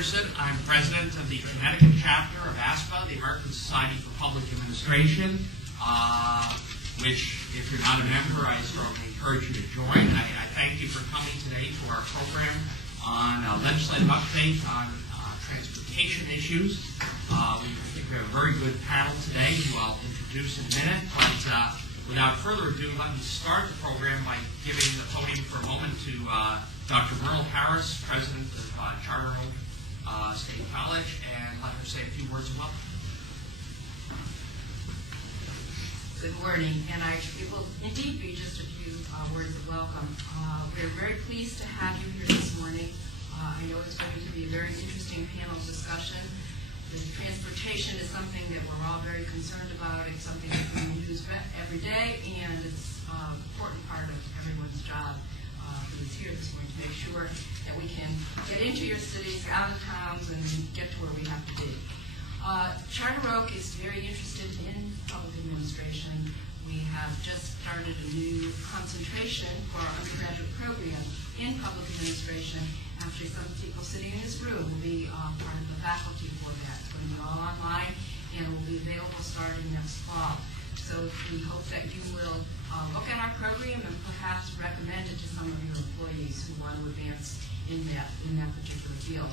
Anderson. I'm president of the Connecticut chapter of ASPA, the American Society for Public Administration, which, if you're not a member, I strongly encourage you to join. I thank you for coming today to our program on legislative update on transportation issues. I think we have a very good panel today, who I'll introduce in a minute. But without further ado, let me start the program by giving the podium for a moment to Dr. Merle Harris, president of Charter Oak State College, and let her say a few words of welcome. Good morning, and it will indeed be just a few words of welcome. We're very pleased to have you here this morning. I know it's going to be a very interesting panel discussion. The transportation is something that we're all very concerned about. It's something that we use every day, and it's an important part of everyone's job who's here this morning to make sure that we can get into your cities, out of towns, and get to where we have to be. Charter Oak is very interested in public administration. We have just started a new concentration for our undergraduate program in public administration. Actually, some people sitting in this room will be part of the faculty for that. It's going to be all online and will be available starting next fall. So we hope that you will look at our program and perhaps recommend it to some of your employees who want to advance in that particular field.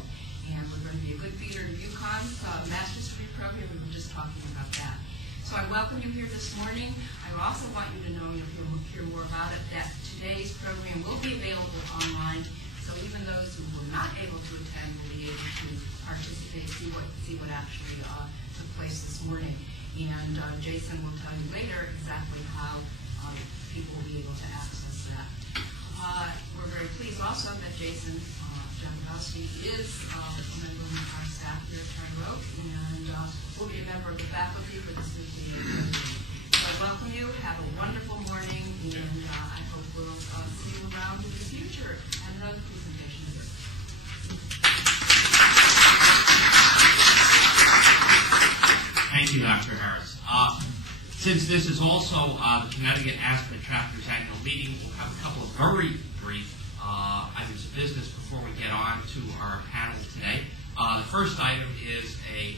And we're going to be a good feeder to UConn's master's degree program. We were just talking about that. So I welcome you here this morning. I also want you to know, if you'll hear more about it, that today's program will be available online. So even those who were not able to attend will be able to participate, see what actually took place this morning. And Jason will tell you later exactly how people will be able to access that. We're very pleased also that Jason Jankowski is a member of our staff here at Charter Oak, and will be a member of the faculty for this meeting. So I welcome you. Have a wonderful morning, and I hope we'll see you around in the future at another presentation. Thank you, Dr. Harris. Since this is also the Connecticut ASPA chapter's annual meeting, we'll have a couple of very brief items of business before we get on to our panel today. The first item is a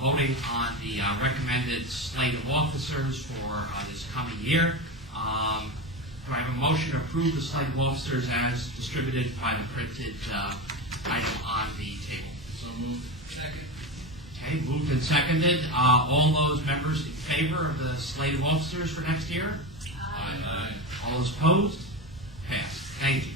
voting on the recommended slate of officers for this coming year. Do I have a motion to approve the slate of officers as distributed by the printed item on the table? So moved. Second. Okay, moved and seconded. All those members in favor of the slate of officers for next year? Aye. All those opposed? Passed. Thank you.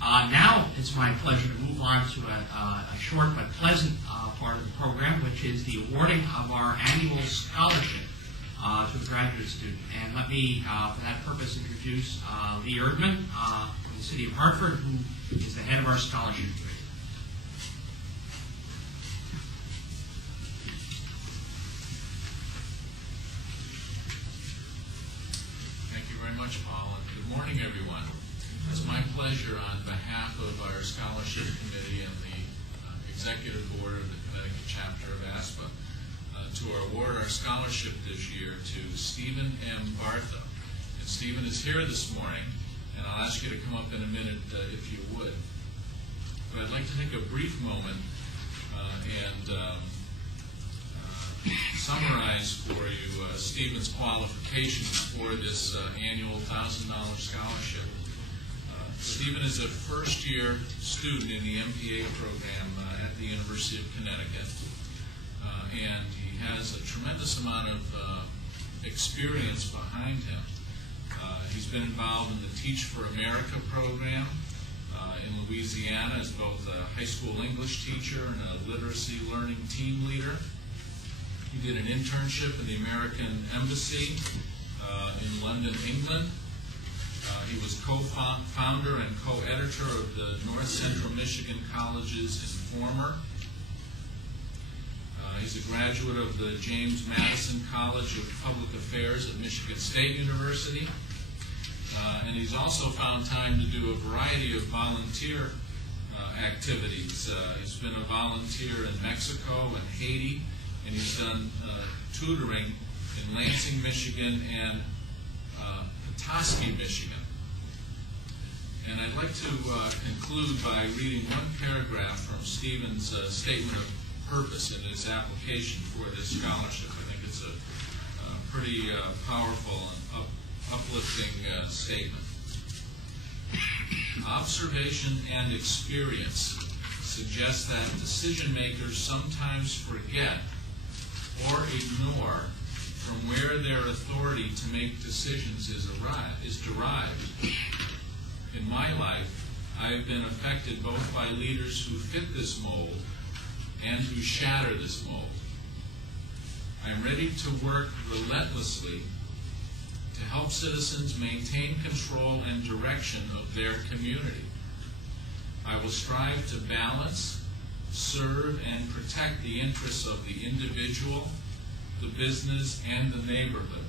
Now it's my pleasure to move on to a short but pleasant part of the program, which is the awarding of our annual scholarship to the graduate student. And let me, for that purpose, introduce Lee Erdman from the city of Hartford, who is the head of our scholarship committee. Thank you very much, Paul, and good morning, everyone. It's my pleasure on behalf of our scholarship committee and the executive board of the Connecticut chapter of ASPA to award our scholarship this year to Stephen M. Bartha. And Stephen is here this morning, and I'll ask you to come up in a minute if you would. But I'd like to take a brief moment and summarize for you Stephen's qualifications for this annual $1,000 scholarship. Stephen is a first-year student in the MPA program at the University of Connecticut, and he has a tremendous amount of experience behind him. He's been involved in the Teach for America program in Louisiana as both a high school English teacher and a literacy learning team leader. He did an internship in the American Embassy in London, England. He was co-founder and co-editor of the North Central Michigan College's Informer. He's a graduate of the James Madison College of Public Affairs at Michigan State University. And he's also found time to do a variety of volunteer activities. He's been a volunteer in Mexico and Haiti, and he's done tutoring in Lansing, Michigan, and Petoskey, Michigan. And I'd like to conclude by reading one paragraph from Stephen's statement of purpose in his application for this scholarship. I think it's a pretty powerful and uplifting statement. Observation and experience suggest that decision makers sometimes forget or ignore from where their authority to make decisions is derived. In my life, I have been affected both by leaders who fit this mold and who shatter this mold. I am ready to work relentlessly to help citizens maintain control and direction of their community. I will strive to balance, serve, and protect the interests of the individual, the business, and the neighborhood.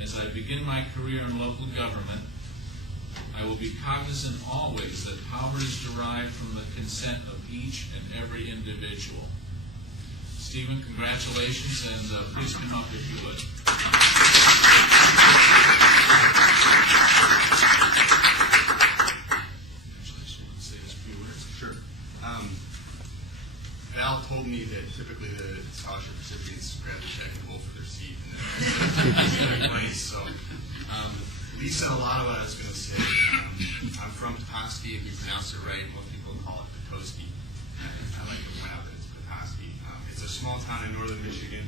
As I begin my career in local government, I will be cognizant always that power is derived from the consent of each and every individual. Stephen, congratulations, and please come up if you would. Sure. Val told me that typically the scholarship recipients grab the check and hold for their seat and then their place. So Lisa, a lot of what I was going to say. I'm from Petoskey, if you pronounce it right. Most people call it Petoskey. I like to point out that it's Petoskey. It's a small town in northern Michigan.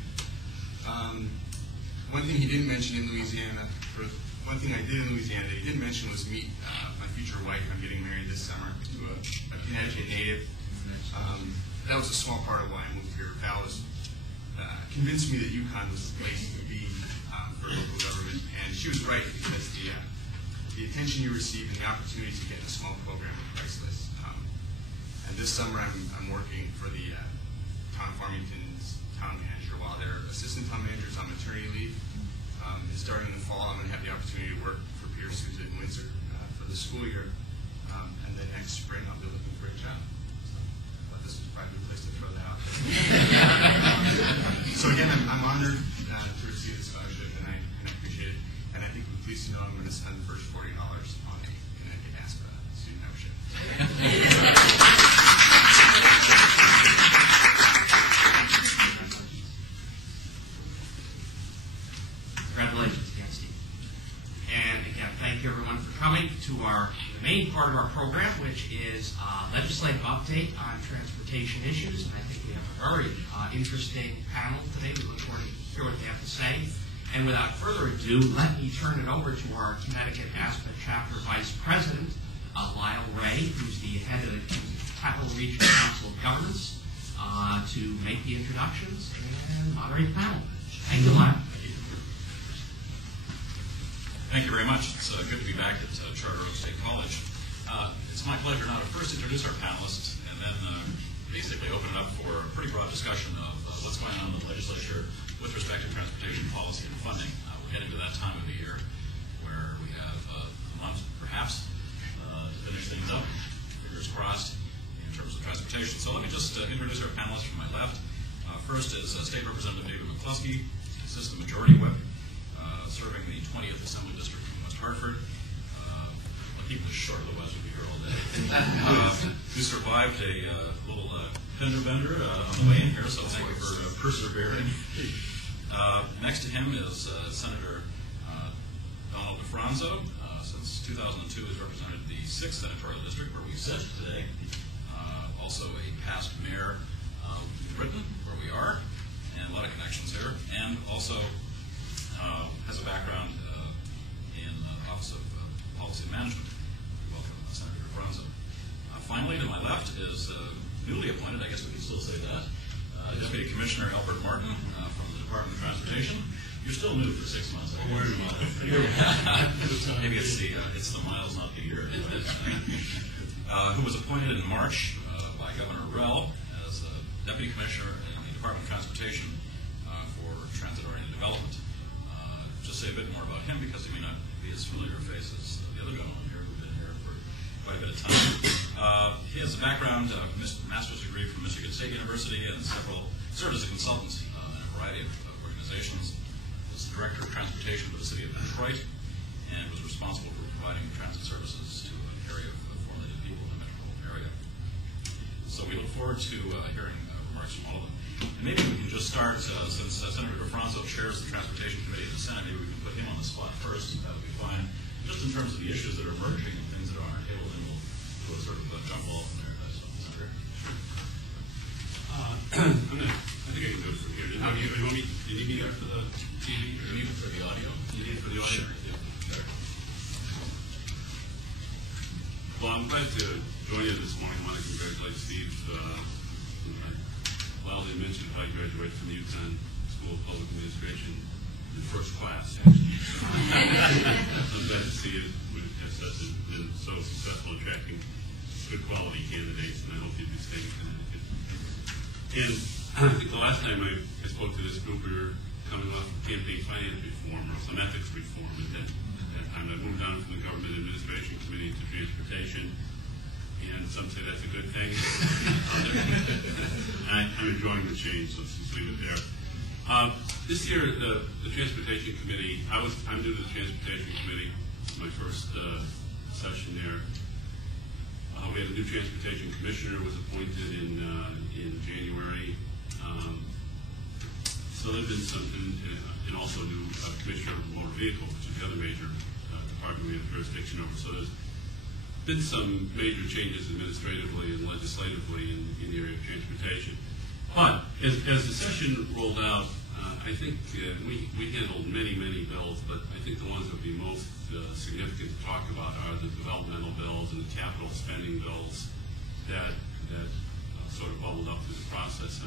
One thing he didn't mention in Louisiana, or one thing I did in Louisiana that he didn't mention was meet my future wife. I'm getting married this summer to a Connecticut native. That was a small part of why I moved here. Val was convinced me that UConn was the place to be for local government, and she was right, because the attention you receive and the opportunities you get in a small program are priceless. And this summer I'm working for the town of Farmington's town manager while their assistant town manager is on maternity leave. And starting in the fall, I'm going to have the opportunity to work for Peter Sousa in Windsor for the school year. And then next spring I'll be looking for a job. This is probably a good place to throw that out there. So again, I'm honored to receive the scholarship, and I appreciate it. And I think we're pleased to know I'm going to spend the first $40 on a Connecticut ASPA student membership. Congratulations again, Steve. And again, thank you everyone for coming to the main part of our program, which is legislative update on transportation issues. And I think we have a very interesting panel today. We look forward to hear what they have to say. And without further ado, let me turn it over to our Connecticut ASPA Chapter Vice President, Lyle Ray, who's the head of the Capital Regional Council of Governments, to make the introductions and moderate the panel. Thank you, Lyle. Thank you very much. It's good to be back at Charter Oak State College. It's my pleasure now to first introduce our panelists and then basically open it up for a pretty broad discussion of what's going on in the legislature with respect to transportation policy and funding. We're getting to that time of the year where we have a month, perhaps, to finish things up. Fingers crossed in terms of transportation. So let me just introduce our panelists from my left. First is State Representative David McCluskey, Assistant Majority Whip, serving the 20th Assembly District in West Hartford. I'll keep this short, otherwise we'll be here all day. Who survived a little fender bender on the way in here, so thank you for persevering. Next to him is Senator Donald DeFranzo. Since 2002 has represented the 6th Senatorial District, where we sit today. Also a past mayor of Britain, where we are, and a lot of connections there, and also has a background in the Office of Policy and Management. Welcome, Senator DeFranzo. Finally, to my left is newly appointed, I guess we can still say that, Deputy Commissioner Albert Martin from the Department of Transportation. You're still new for 6 months. Maybe it's the miles, not the year. Who was appointed in March by Governor Rell as Deputy Commissioner in the Department of Transportation for Transit-Oriented Development. Just say a bit more about him because he may not be as familiar a face as the other gentlemen here who've been here for quite a bit of time. He has a background, master's degree from Michigan State University, and served as a consultant in a variety of organizations. Was the Director of Transportation for the City of Detroit, and was responsible for providing transit services to area of formerly people in the metropolitan area. So we look forward to hearing remarks from all of them. And maybe we can just start, since Senator DeFranco chairs the Transportation Committee in the Senate, maybe we can put him on the spot first. That would be fine. Just in terms of the issues that are emerging and things that are on our table, then we'll do a sort of jump all from there. So, Senator. I think I can do it from here. Do you need me there for the TV? Do you need it for the audio? You need it for the audio? Sure. Yeah. Well, I'm glad to join you this morning. I want to congratulate Steve. Well, they mentioned how you graduated from the UConn School of Public Administration in first class. I'm glad to see you have been so successful attracting good quality candidates, and I hope you do stay in Connecticut. And I think the last time I spoke to this group, we were coming off campaign finance reform or some ethics reform. At that time, I moved on from the Government Administration Committee to Transportation. And some say that's a good thing. I'm enjoying the change, so let's just leave it there. This year, the Transportation Committee, I'm new to the Transportation Committee, my first session there. We had a new Transportation Commissioner was appointed in January. So there have been some, and also a new Commissioner of Motor Vehicle, which is the other major department we have jurisdiction over. So there's been some major changes administratively and legislatively in the area of transportation. But as the session rolled out, I think we handled many bills, but I think the ones that would be most significant to talk about are the developmental bills and the capital spending bills that sort of bubbled up through the process.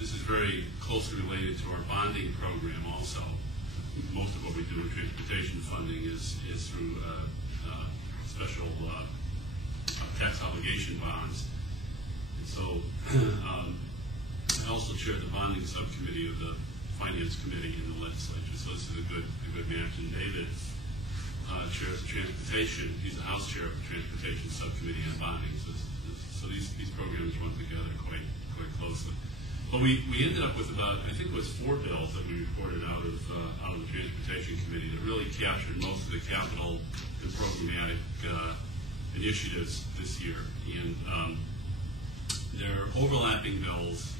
This is very closely related to our bonding program also. Most of what we do in transportation funding is through special tax obligation bonds. And so I also chair the bonding subcommittee of the finance committee in the legislature. So this is a good match. And David chairs the transportation. He's the House chair of the transportation subcommittee on bonding. So these programs run together quite closely. But we ended up with about, I think it was 4 bills that we reported out of the Transportation Committee that really captured most of the capital and programmatic initiatives this year. And they're overlapping bills.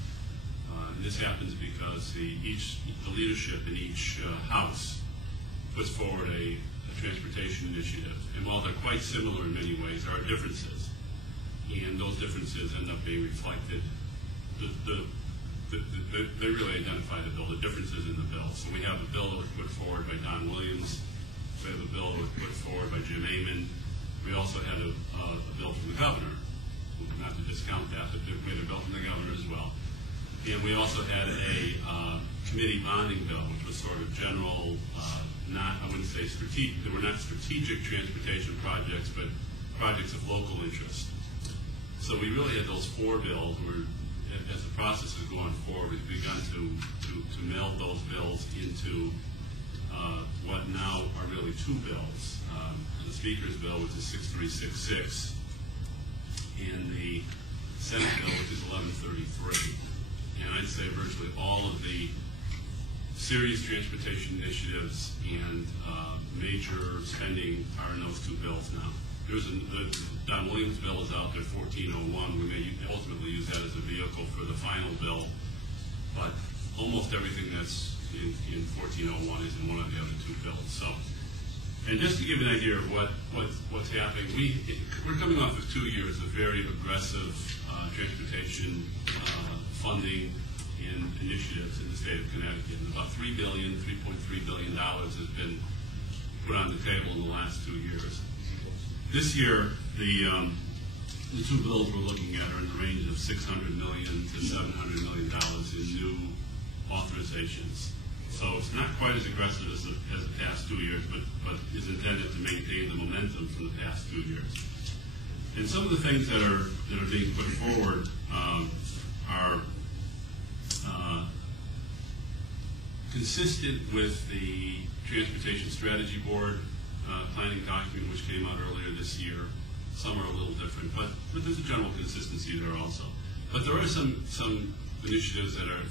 And this happens because the leadership in each House puts forward a transportation initiative. And while they're quite similar in many ways, there are differences. And those differences end up being reflected. They really identify the differences in the bill. So we have a bill that was put forward by Don Williams. We have a bill that was put forward by Jim Amon. We also had a bill from the governor. Not to discount that, but we had a bill from the governor as well. And we also had a committee bonding bill, which was sort of general, I wouldn't say strategic. They were not strategic transportation projects, but projects of local interest. So we really had those 4 bills where, as the process is going forward, we've begun to meld those bills into what now are really 2 bills. The Speaker's bill, which is 6366, and the Senate bill, which is 1133. And I'd say virtually all of the serious transportation initiatives and major spending are in those 2 bills now. The Don Williams bill is out there, 1401. We may ultimately use that as a vehicle for the final bill, but almost everything that's in 1401 is in one of the other 2 bills. So, and just to give an idea of what's happening, we're coming off of 2 years of very aggressive transportation funding and initiatives in the state of Connecticut. And about $3.3 billion has been put on the table in the last 2 years. This year, the 2 bills we're looking at are in the range of $600 million to $700 million in new authorizations. So it's not quite as aggressive as the past 2 years, but is intended to maintain the momentum from the past 2 years. And some of the things that are being put forward are consistent with the Transportation Strategy Board planning document, which came out earlier this year. Some are a little different, but there's a general consistency there also. But there are some initiatives that are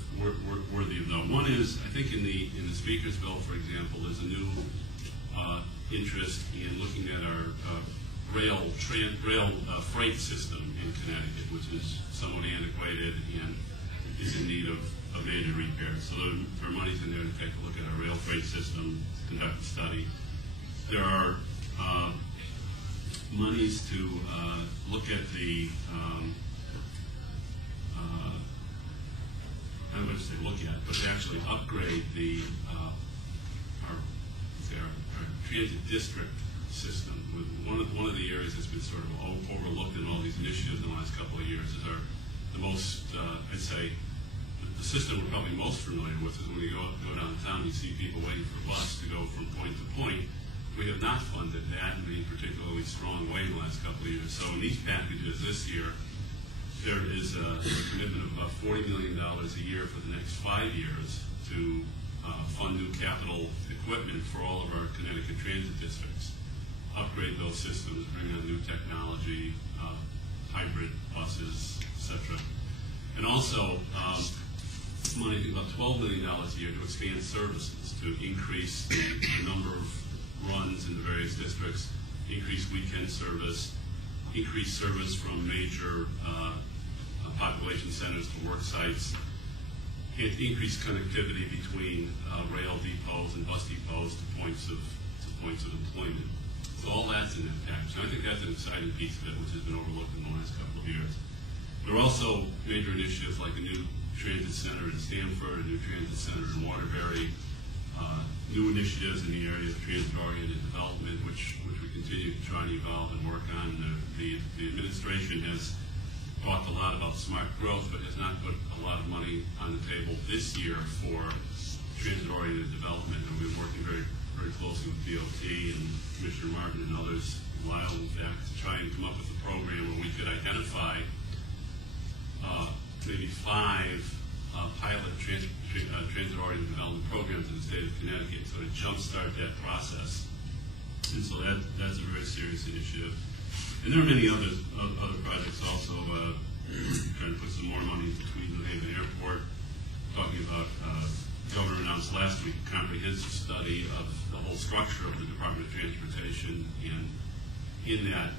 worthy of note. One is, I think in the Speaker's bill, for example, there's a new interest in looking at our rail freight system in Connecticut, which is somewhat antiquated and is in need of major repair. So there are monies in there to take a look at our rail freight system, conduct a study. There are monies to look at the I wouldn't say look at, but to actually upgrade our transit district system. One of the areas that's been sort of overlooked in all these initiatives in the last couple of years is the most, I'd say, the system we're probably most familiar with is when you go downtown, you see people waiting for a bus to go from point to point. We have not funded that in any particularly strong way in the last couple of years. So in these packages this year, there is a commitment of about $40 million a year for the next 5 years to fund new capital equipment for all of our Connecticut transit districts, upgrade those systems, bring on new technology, hybrid buses, etc. And also money, about $12 million a year to expand services, to increase the number of runs in the various districts, increase weekend service, increase service from major population centers to work sites, and increase connectivity between rail depots and bus depots to points of employment. So all that's in that package. And I think that's an exciting piece of it, which has been overlooked in the last couple of years. There are also major initiatives like a new transit center in Stamford, a new transit center in Waterbury, new initiatives in the area of transit-oriented development, which we continue to try and evolve and work on. The administration has talked a lot about smart growth, but has not put a lot of money on the table this year for transit-oriented development. And we've been working very, very closely with DOT and Commissioner Martin and others, Lyle, in fact, to try and come up with a program where we could identify maybe 5 pilot transit-oriented development programs in the state of Connecticut, so to jumpstart that process. And so that's a very serious initiative. And there are many other projects also. Trying to put some more money between New Haven Airport. Talking about, the governor announced last week a comprehensive study of the whole structure of the Department of Transportation. And in that,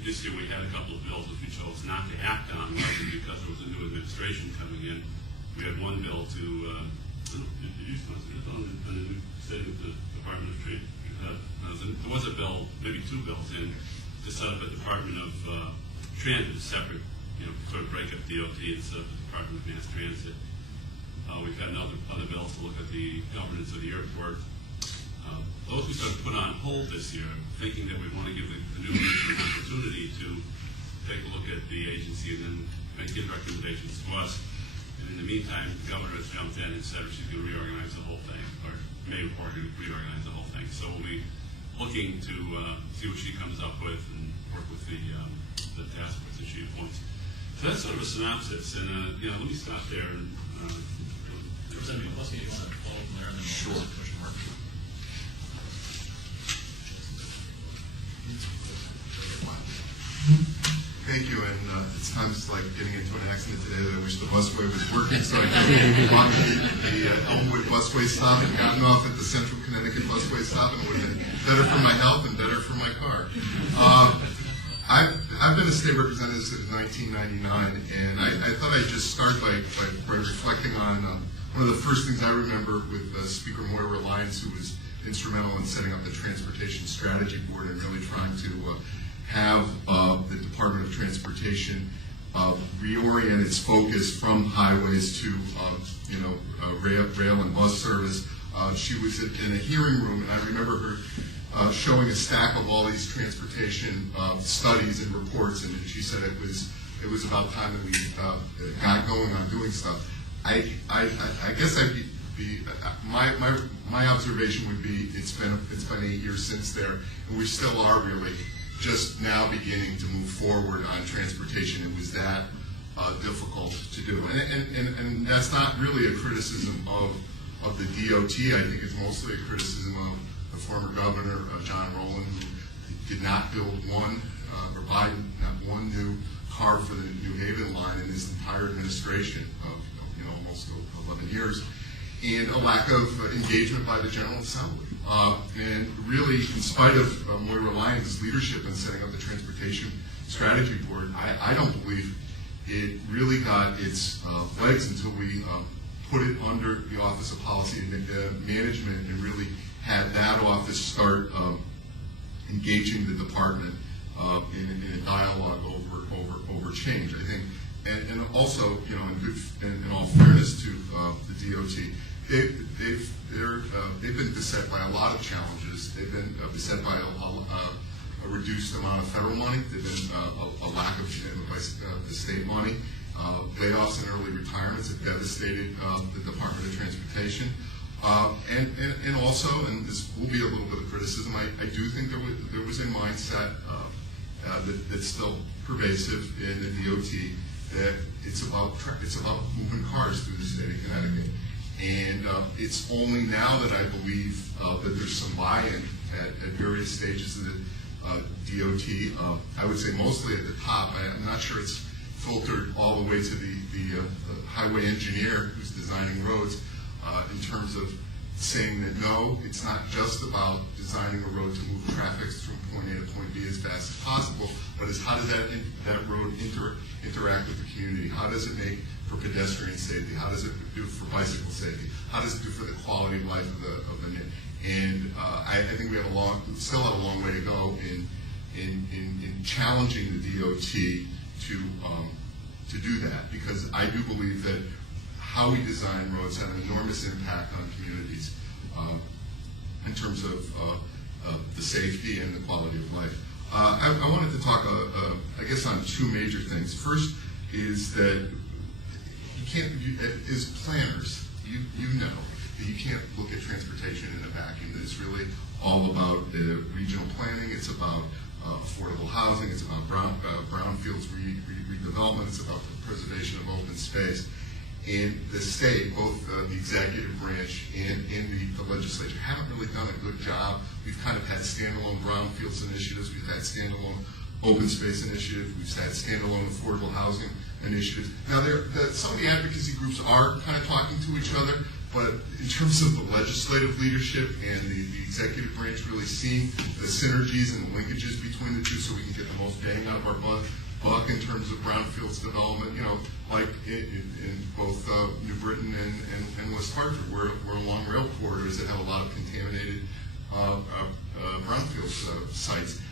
this year we had a couple of bills which we chose not to act on, largely because there was a new administration coming in. We had one bill to, did you sponsor it on the new setting of the Department of Trade? There was a bill, maybe 2 bills in, to set up a Department of Transit, separate, sort of break up DOT and set up the Department of Mass Transit. We've got other bills to look at the governance of the airport. Those we sort of put on hold this year, thinking that we want to give the new agency an opportunity to take a look at the agency and then give recommendations to us. And in the meantime, the governor has jumped in and said she's going to reorganize the whole thing, or may reorganize the whole thing. So we'll be looking to see what she comes up with and work with the task force that she appoints. So that's sort of a synopsis, and let me stop there. And, Representative Gillespie, do you want to follow from there and then we'll do Commissioner Murphy? Thank you, and it sounds like getting into an accident today that I wish the busway was working so I could walk the Elmwood busway stop and gotten off at the Central Connecticut busway stop, and it would have been better for my health and better for my car. I've been a state representative since 1999, and I thought I'd just start by reflecting on one of the first things I remember with Speaker Moira Lyons, who was instrumental in setting up the Transportation Strategy Board and really trying to have the Department of Transportation reorient its focus from highways to rail and bus service. She was in a hearing room, and I remember her showing a stack of all these transportation studies and reports, and she said it was about time that we got going on doing stuff. I guess my observation would be it's been 8 years since there, and we still are really just now beginning to move forward on transportation. It was that difficult to do, and that's not really a criticism of the DOT. I think it's mostly a criticism of the former governor, John Rowland, who did not build one or buy not one new car for the New Haven line in his entire administration of almost 11 years, and a lack of engagement by the General Assembly. And really, in spite of Moira Lyons' leadership in setting up the Transportation Strategy Board, I don't believe it really got its legs until we put it under the Office of Policy and Management and really had that office start engaging the department in a dialogue over change. I think, and also, you know, in all fairness to the DOT, they've been beset by a lot of challenges. They've been beset by a reduced amount of federal money. There's been a lack of the state money. Layoffs and early retirements have devastated the Department of Transportation. And also, and this will be a little bit of criticism, I do think there was a mindset that's still pervasive in the DOT that it's about moving cars through the state of Connecticut. And it's only now that I believe that there's some buy-in at various stages of the DOT. I would say mostly at the top. I'm not sure it's filtered all the way to the highway engineer who's designing roads in terms of saying that no, it's not just about designing a road to move traffic from point A to point B as fast as possible, but it's how does that road interact with the community? How does it make for pedestrian safety? How does it do for bicycle safety? How does it do for the quality of life of the neighborhood? And I think we still have a long way to go in challenging the DOT to do that, because I do believe that how we design roads have an enormous impact on communities in terms of the safety and the quality of life. I wanted to talk, I guess, on two major things. First is that you can't, as planners, you know that you can't look at transportation in a vacuum. That it's really all about regional planning. It's about affordable housing. It's about brownfields redevelopment. It's about the preservation of open space. And the state, both the executive branch and the legislature, haven't really done a good job. We've kind of had standalone brownfields initiatives. We've had standalone open space initiatives. We've had standalone affordable housing initiatives. Now, some of the advocacy groups are kind of talking to each other, but in terms of the legislative leadership and the executive branch really seeing the synergies and the linkages between the two so we can get the most bang out of our buck in terms of brownfields development, you know, like in both New Britain and West Hartford, where along rail corridors that have a lot of contaminated brownfield sites.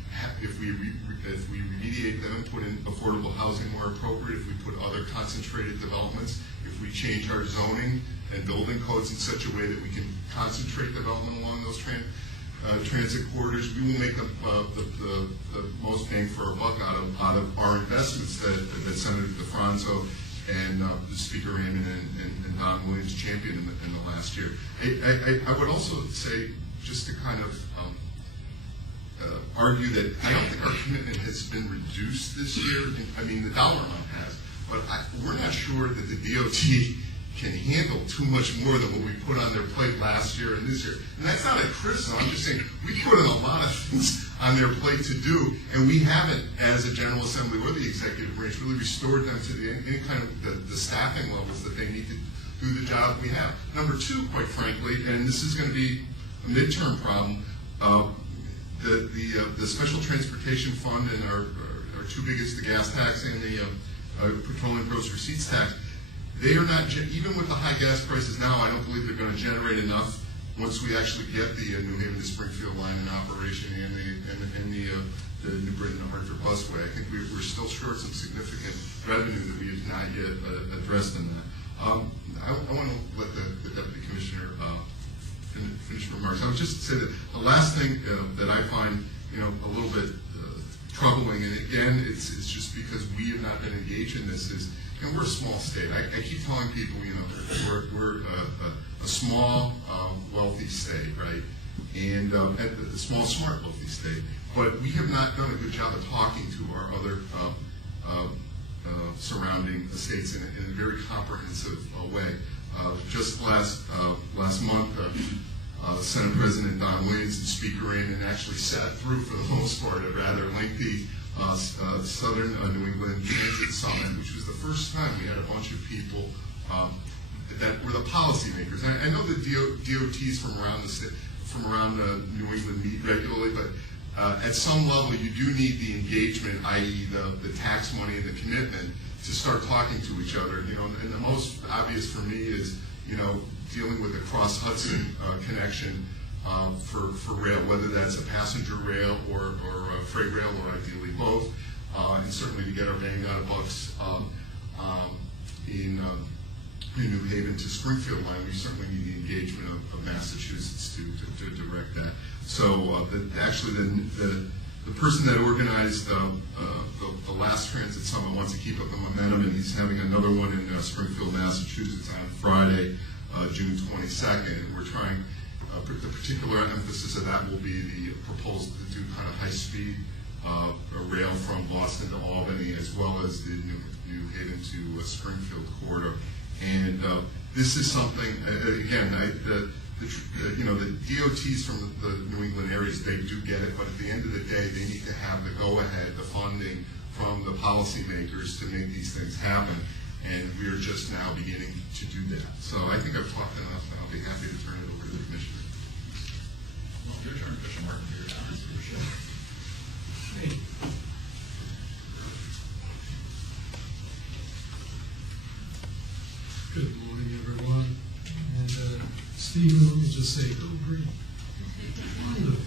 If we remediate them and put in affordable housing where appropriate, if we put other concentrated developments, if we change our zoning and building codes in such a way that we can concentrate development along those transit corridors, we will make the most bang for our buck out of our investments that Senator DeFranco and the Speaker Raymond and Don Williams championed in the last year. I would also say, just to kind of argue that I don't think our commitment has been reduced this year. I mean, the dollar amount has, but we're not sure that the DOT can handle too much more than what we put on their plate last year and this year. And that's not a criticism. I'm just saying we put in a lot of things on their plate to do, and we haven't, as a General Assembly or the executive branch, really restored them to any kind of the staffing levels that they need to do the job we have. Number two, quite frankly, and this is going to be a midterm problem, the Special Transportation Fund and our two biggest, the gas tax and the petroleum gross receipts tax, they are not, even with the high gas prices now, I don't believe they're going to generate enough once we actually get the New Haven to Springfield line in operation and the New Britain to Hartford busway. I think we're still short some significant revenue that we have not yet addressed in that. I want to let the Deputy Commissioner finish remarks. I would just say that the last thing that I find, a little bit troubling, and again, it's just because we have not been engaged in this, is, we're a small state. I keep telling people, we're a small, wealthy state, right? And a small, smart, wealthy state. But we have not done a good job of talking to our other surrounding states in a very comprehensive way. Just last month, Senate President Don Williams and Speaker Raymond actually sat through, for the most part, a rather lengthy Southern New England Transit Summit, which was the first time we had a bunch of people that were the policymakers. I know the DOTs from around the state, from around New England meet regularly, but at some level, you do need the engagement, i.e. the tax money and the commitment to start talking to each other. And the most obvious for me is, dealing with the cross-Hudson connection for rail, whether that's a passenger rail or a freight rail, or ideally both, and certainly to get our bang out of bucks in New Haven to Springfield line. We certainly need the engagement of Massachusetts to direct that. So actually the person that organized the last transit summit wants to keep up the momentum, and he's having another one in Springfield, Massachusetts on Friday, June 22nd. And we're trying, the particular emphasis of that will be the proposal to do kind of high-speed rail from Boston to Albany, as well as the New Haven to Springfield corridor. And this is something, again, the DOTs from the New England areas, they do get it, but at the end of the day, they need to have the go-ahead, the funding from the policymakers to make these things happen, and we're just now beginning to do that. So I think I've talked enough, and I'll be happy to turn it over to the Commissioner. Well, your turn, Commissioner Martin, for your comments. Good morning, everyone. And Stephen, let me just say, go green. Wonderful.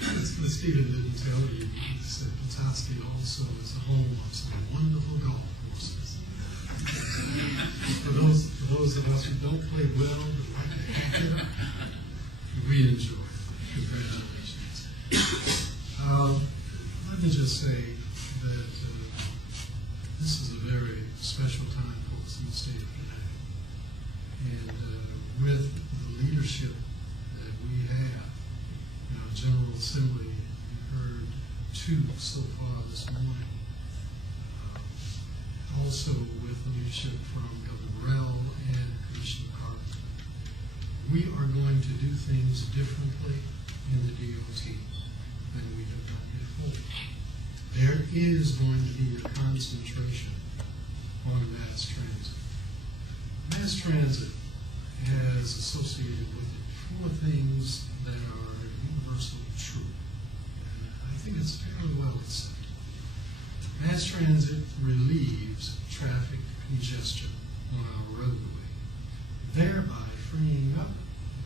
But Stephen didn't tell you, he said Petoskey also is a home of some wonderful golf courses. For those of us who don't play well, but like to act it up, we enjoy it. Congratulations. Let me just say that this is a very special time for us in the state of Connecticut. And with the leadership that we have in our General Assembly, we heard two so far this morning. Also with leadership from Governor Rell and Commissioner Carter. We are going to do things differently in the DOT than we have done before. There is going to be a concentration on mass transit. Mass transit has associated with it four things that are universally true. And I think it's fairly well accepted. Mass transit relieves traffic congestion on our roadway, thereby freeing up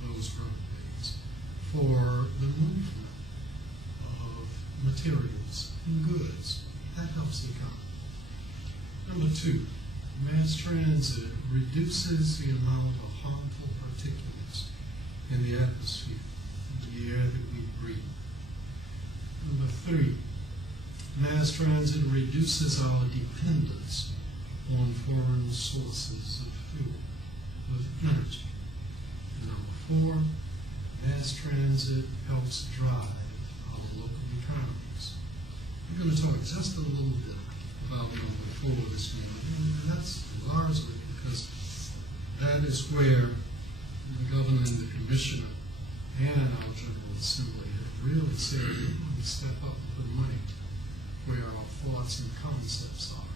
those roadways for the movement of materials and goods. That helps the economy. Number two, mass transit reduces the amount of harmful particulates in the atmosphere, the air that we breathe. Number three, mass transit reduces our dependence on foreign sources of fuel, of energy. And number four, mass transit helps drive our local economies. I'm going to talk just a little bit about number four this morning, and that's largely because that is where the governor and the commissioner and our General Assembly have really said we want to step up and put money where our thoughts and concepts are.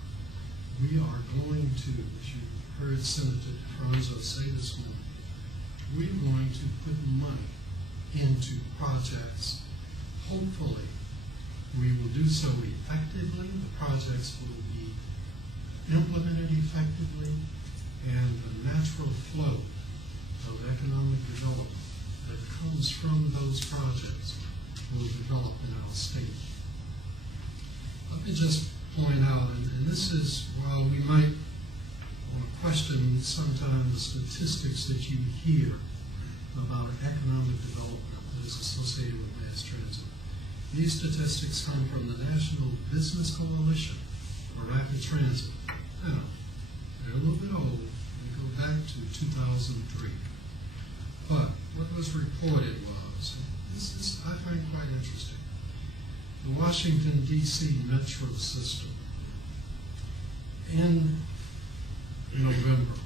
We are going to, as you heard Senator DeFranco say this morning, we're going to put money into projects. Hopefully, we will do so effectively. The projects will be implemented effectively, and the natural flow of economic development that comes from those projects will develop in our state. Let me just point out, and this is, while we might want to question sometimes the statistics that you hear about economic development that is associated with mass transit, these statistics come from the National Business Coalition for Rapid Transit. Now, they're a little bit old. They go back to 2003. But what was reported was, this is, I find, quite interesting. The Washington, D.C. metro system in November,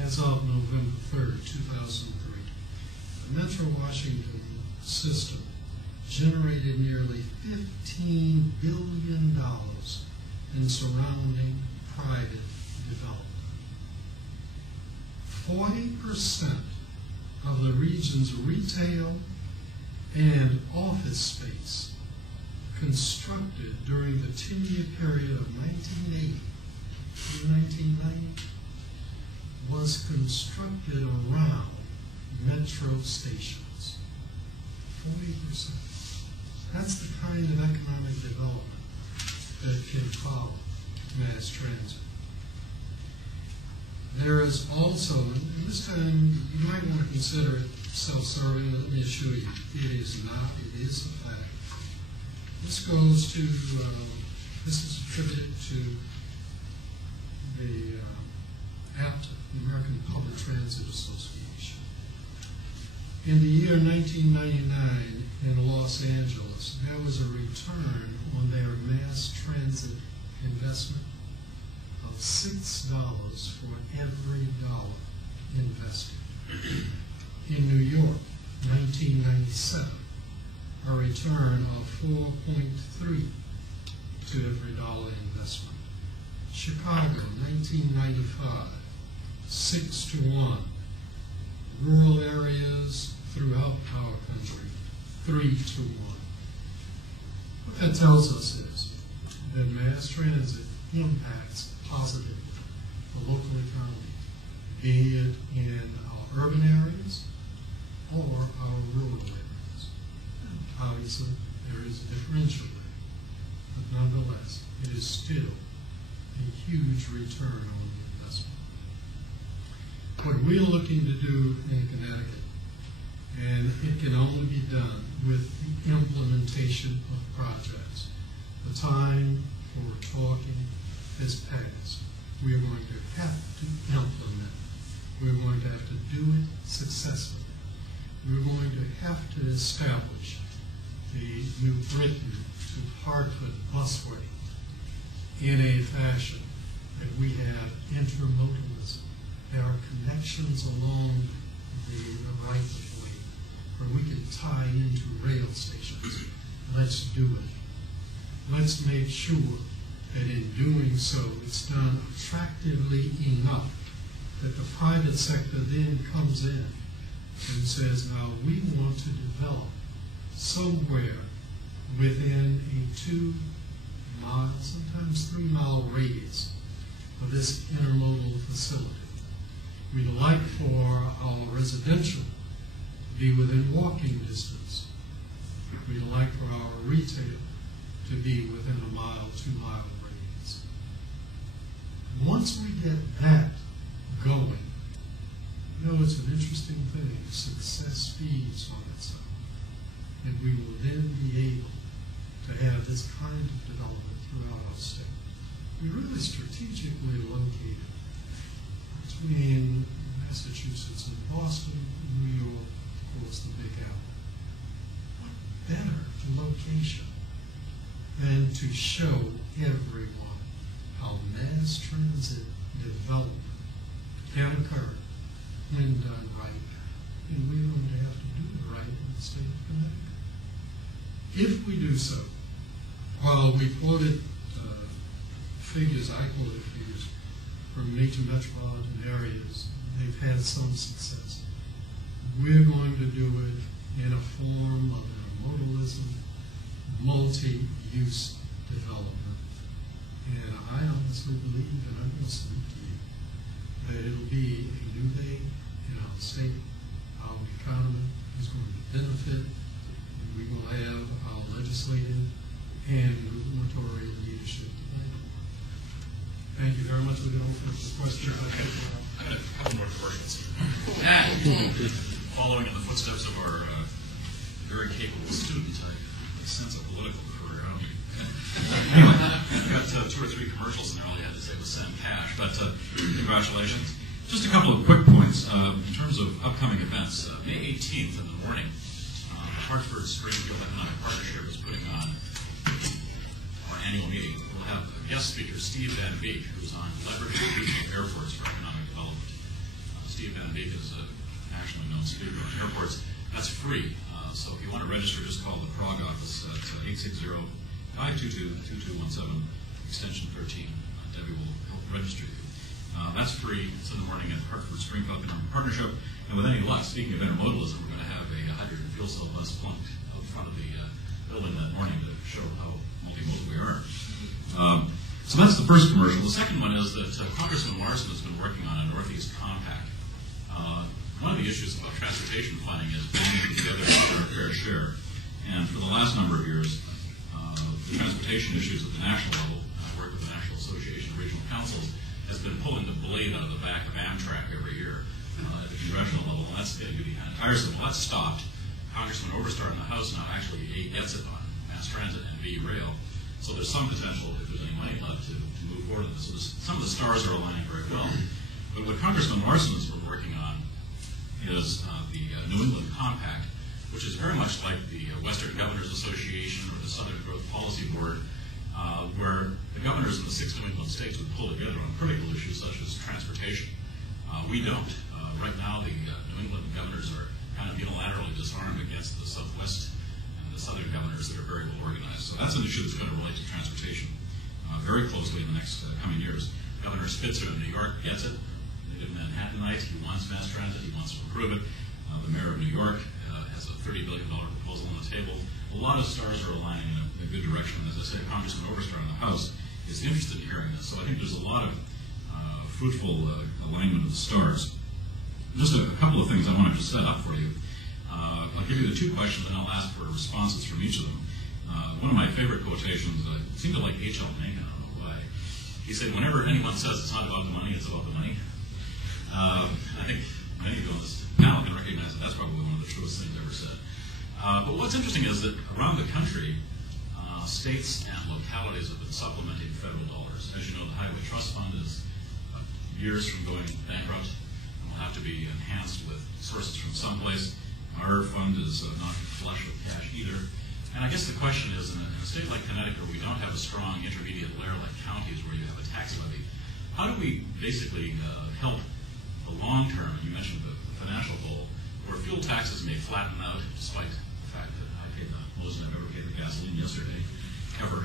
as of November 3rd, 2003, the Metro Washington system generated nearly $15 billion in surrounding private development. 40% of the region region's retail and office space constructed during the 10-year period of 1980 to 1990 was constructed around metro stations. 40%. That's the kind of economic development that can follow mass transit. There is also, and this time you might want to consider it self-serving. Let me assure you, it is not. It is a fact. This goes to, this is attributed to the APTA, the American Public Transit Association. In the year 1999 in Los Angeles, there was a return on their mass transit investment of $6 for every dollar invested. In New York, 1997, a return of 4.3 to every dollar investment. Chicago, 1995, 6 to 1. Rural areas throughout our country, 3 to 1. What that tells us is that mass transit impacts positively the local economy, be it in our urban areas or our rural areas. Obviously, there is a differential there, but nonetheless, it is still a huge return on the investment. What we're looking to do in Connecticut, and it can only be done with the implementation of projects. The time for talking has passed. We are going to have to implement. We're going to have to do it successfully. We're going to have to establish the New Britain to Hartford busway in a fashion that we have intermodalism. There are connections along the right of way where we can tie into rail stations. Let's do it. Let's make sure that in doing so, it's done attractively enough that the private sector then comes in and says, now we want to develop somewhere within a 2 mile, sometimes 3 mile radius of this intermodal facility. We'd like for our residential to be within walking distance. We'd like for our retail to be within a 1 mile, 2 mile radius. Once we get that going, you know, it's an interesting thing. Success feeds on itself. And we will then be able to have this kind of development throughout our state. We're really strategically located between Massachusetts and Boston, New York, of course, the Big Apple. What better location than to show everyone how mass transit development can occur when done right, and we're going to have to do it right in the state of Connecticut. If we do so, while we quoted figures, I quoted figures from major metropolitan areas, they've had some success. We're going to do it in a form of intermodalism, multi-use development. And I honestly believe, and I'm going to submit to you, that it'll be a new day in our state. Our economy is going to benefit. We will have our legislative and gubernatorial leadership to thank for. Thank you very much. We can open up the question. I got a couple more commercials. Following in the footsteps of our very capable student, I sense a political career. I don't know. Anyway, I got 2 or 3 commercials, and all you had to say was send cash. But congratulations. Just a couple of quick points in terms of upcoming events. May 18th in the morning, Hartford Springfield Economic Partnership is putting on our annual meeting. We'll have a guest speaker, Steve Van Beek, who's on leveraging regional airports for economic development. Steve Van Beek is a nationally known speaker on airports. That's free. So if you want to register, just call the Prague office at 860-522-2217, extension 13. Debbie will help register you. That's free. It's in the morning at Hartford Springfield Economic Partnership. And with any luck, speaking of intermodalism, we're going to feel so less plunked out front of the building that morning to show how multimodal we are. So that's the first commercial. The second one is that Congressman Morrison has been working on a Northeast Compact. One of the issues about transportation planning is bringing together our fair share. And for the last number of years, the transportation issues at the national level, I work with the National Association of Regional Councils, has been pulling the blade out of the back of Amtrak every year at the congressional level, and that's getting to be kind of tiresome. Well, that's stopped. Congressman Oberstar in the House now actually A, gets it on mass transit, and B, rail. So there's some potential, if there's any money left, to move forward with this. So some of the stars are aligning very well. But what Congressman Morrison has been working on is the New England Compact, which is very much like the Western Governors Association or the Southern Growth Policy Board, where the governors in the 6 New England states would pull together on critical issues such as transportation. We don't. Right now, the New England governors are kind of unilaterally disarmed against the Southwest and the Southern governors that are very well organized. So that's an issue that's going to relate to transportation very closely in the next coming years. Governor Spitzer in New York gets it. They did Manhattanite. He wants mass transit. He wants to improve it. The mayor of New York has a $30 billion proposal on the table. A lot of stars are aligning in a good direction. As I say, Congressman Oberstar in the House is interested in hearing this. So I think there's a lot of fruitful alignment of the stars. Just a couple of things I wanted to set up for you. I'll give you the 2 questions and I'll ask for responses from each of them. One of my favorite quotations, I seem to like H.L. Mencken, I don't know why. He said, whenever anyone says it's not about the money, it's about the money. I think many of you on this panel can recognize that that's probably one of the truest things ever said. But what's interesting is that around the country, states and localities have been supplementing federal dollars. As you know, the Highway Trust Fund is years from going bankrupt and will have to be enhanced with sources from someplace. Our fund is not flush with cash either. And I guess the question is, in a state like Connecticut, where we don't have a strong intermediate layer like counties where you have a tax levy, how do we basically help the long term? You mentioned the financial goal, where fuel taxes may flatten out, despite the fact that I paid the most I've ever paid for gasoline yesterday, ever.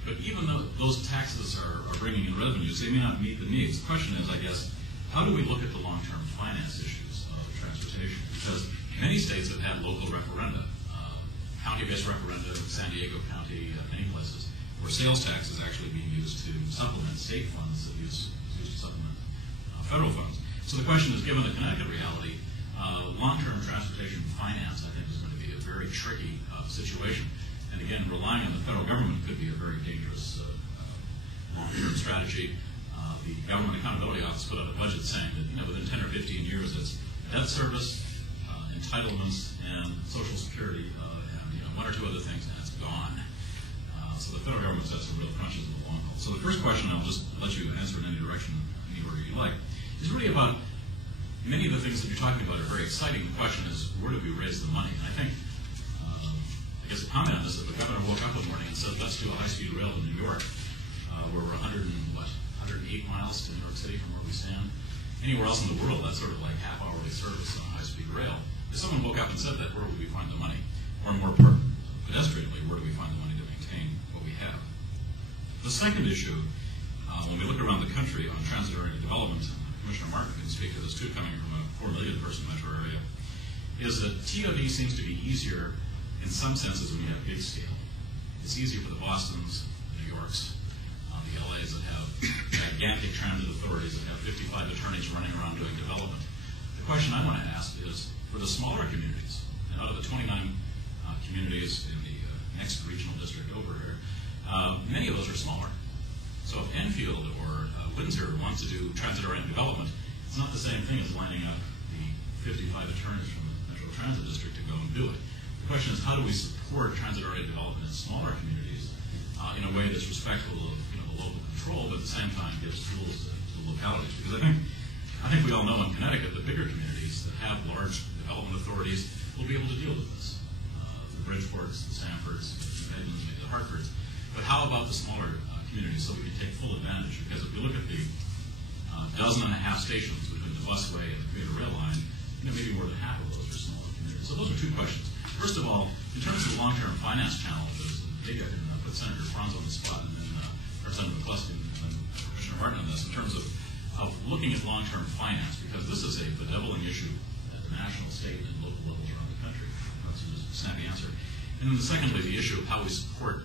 But even though those taxes are bringing in revenues, they may not meet the needs. The question is, I guess, how do we look at the long-term finance issues of transportation? Because many states have had local referenda, county-based referenda, San Diego County, many places, where sales tax is actually being used to supplement state funds that used to supplement federal funds. So the question is, given the Connecticut reality, long-term transportation finance, I think, is going to be a very tricky situation. And again, relying on the federal government could be a very dangerous long-term strategy. The Government Accountability Office put out a budget saying that within 10 or 15 years, it's debt service, entitlements, and Social Security, and 1 or 2 other things, and it's gone. So the federal government's got some real crunches in the long haul. So the first question, I'll just let you answer in any direction, anywhere you like, is really about many of the things that you're talking about are very exciting. The question is, where do we raise the money? And I think, I guess a comment on this, if the governor woke up one morning and said, let's do a high-speed rail in New York, where we're 108 miles to New York City from where we stand. Anywhere else in the world, that's sort of like half-hourly service on a high-speed rail. If someone woke up and said that, where would we find the money? Or more pedestrianly, where do we find the money to maintain what we have? The second issue, when we look around the country on transit-oriented development, Commissioner Martin can speak to this too, coming from a 4 million person metro area, is that TOD seems to be easier in some senses when you have big scale. It's easier for the Bostons, the New Yorks, the LAs that have gigantic transit authorities that have 55 attorneys running around doing development. The question I want to ask is, for the smaller communities, and out of the 29 communities in the next regional district over here, many of those are smaller. So if Enfield or Windsor wants to do transit-oriented development, it's not the same thing as lining up the 55 attorneys from the Metro Transit District to go and do it. The question is, how do we support transit-oriented development in smaller communities in a way that's respectful of the local control, but at the same time gives tools to the localities? Because I think we all know in Connecticut, the bigger communities that have large development authorities will be able to deal with this. The Bridgeports, the Stamfords, the Edmonds, maybe the Hartfords. But how about the smaller communities so we can take full advantage? Because if we look at the 12.5 stations between the busway and the commuter rail line, maybe more than half of those are smaller communities. So those are 2 questions. First of all, in terms of the long-term finance challenges, maybe I can put Senator Franz on the spot and then Representative McCluskey and Commissioner Martin on this in terms of looking at long-term finance, because this is a bedeviling issue at the national, state, and local levels around the country. And then secondly, the issue of how we support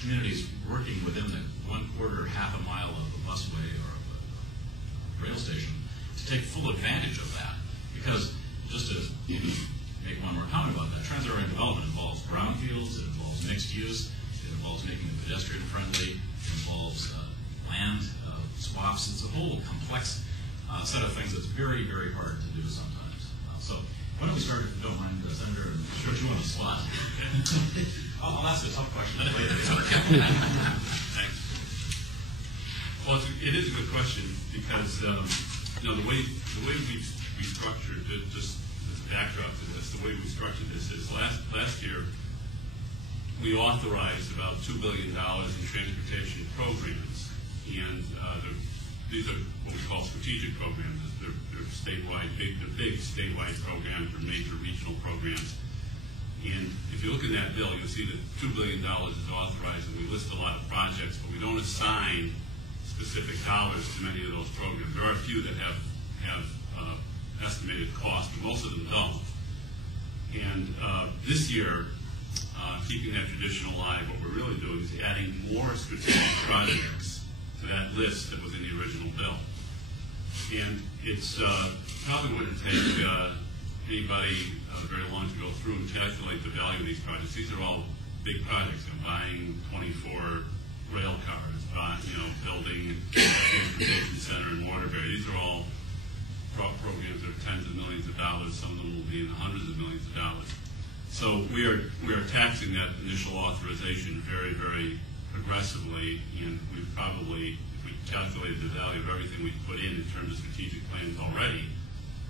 communities working within the 1/4, half a mile of a busway or of a rail station to take full advantage of that. Because just to make one more comment about that, transit-oriented development involves brownfields, it involves mixed use, it involves making it pedestrian friendly, it involves land swaps. It's a whole complex set of things that's very, very hard to do sometimes. So why don't we start, if you don't mind, Senator, and put you on the spot. I'll ask a tough question later. Thanks. Well, it is a good question because the way we structured it, just as a backdrop to this, the way we structured this is last year we authorized about $2 billion in transportation programs, and these are what we call strategic programs. They're statewide, big statewide programs or major regional programs. And if you look in that bill, you'll see that $2 billion is authorized, and we list a lot of projects, but we don't assign specific dollars to many of those programs. There are a few that have estimated cost, but most of them don't. And this year, keeping that tradition alive, what we're really doing is adding more strategic projects to that list that was in the original bill. And it's probably wouldn't take anybody very long to go through and calculate the value of these projects. These are all big projects. They're buying 24 rail cars, building a transportation center in Waterbury. These are all programs that are tens of millions of dollars. Some of them will be in the hundreds of millions of dollars. So we are taxing that initial authorization very, very aggressively, and we've probably, if we calculated the value of everything we've put in terms of strategic plans already,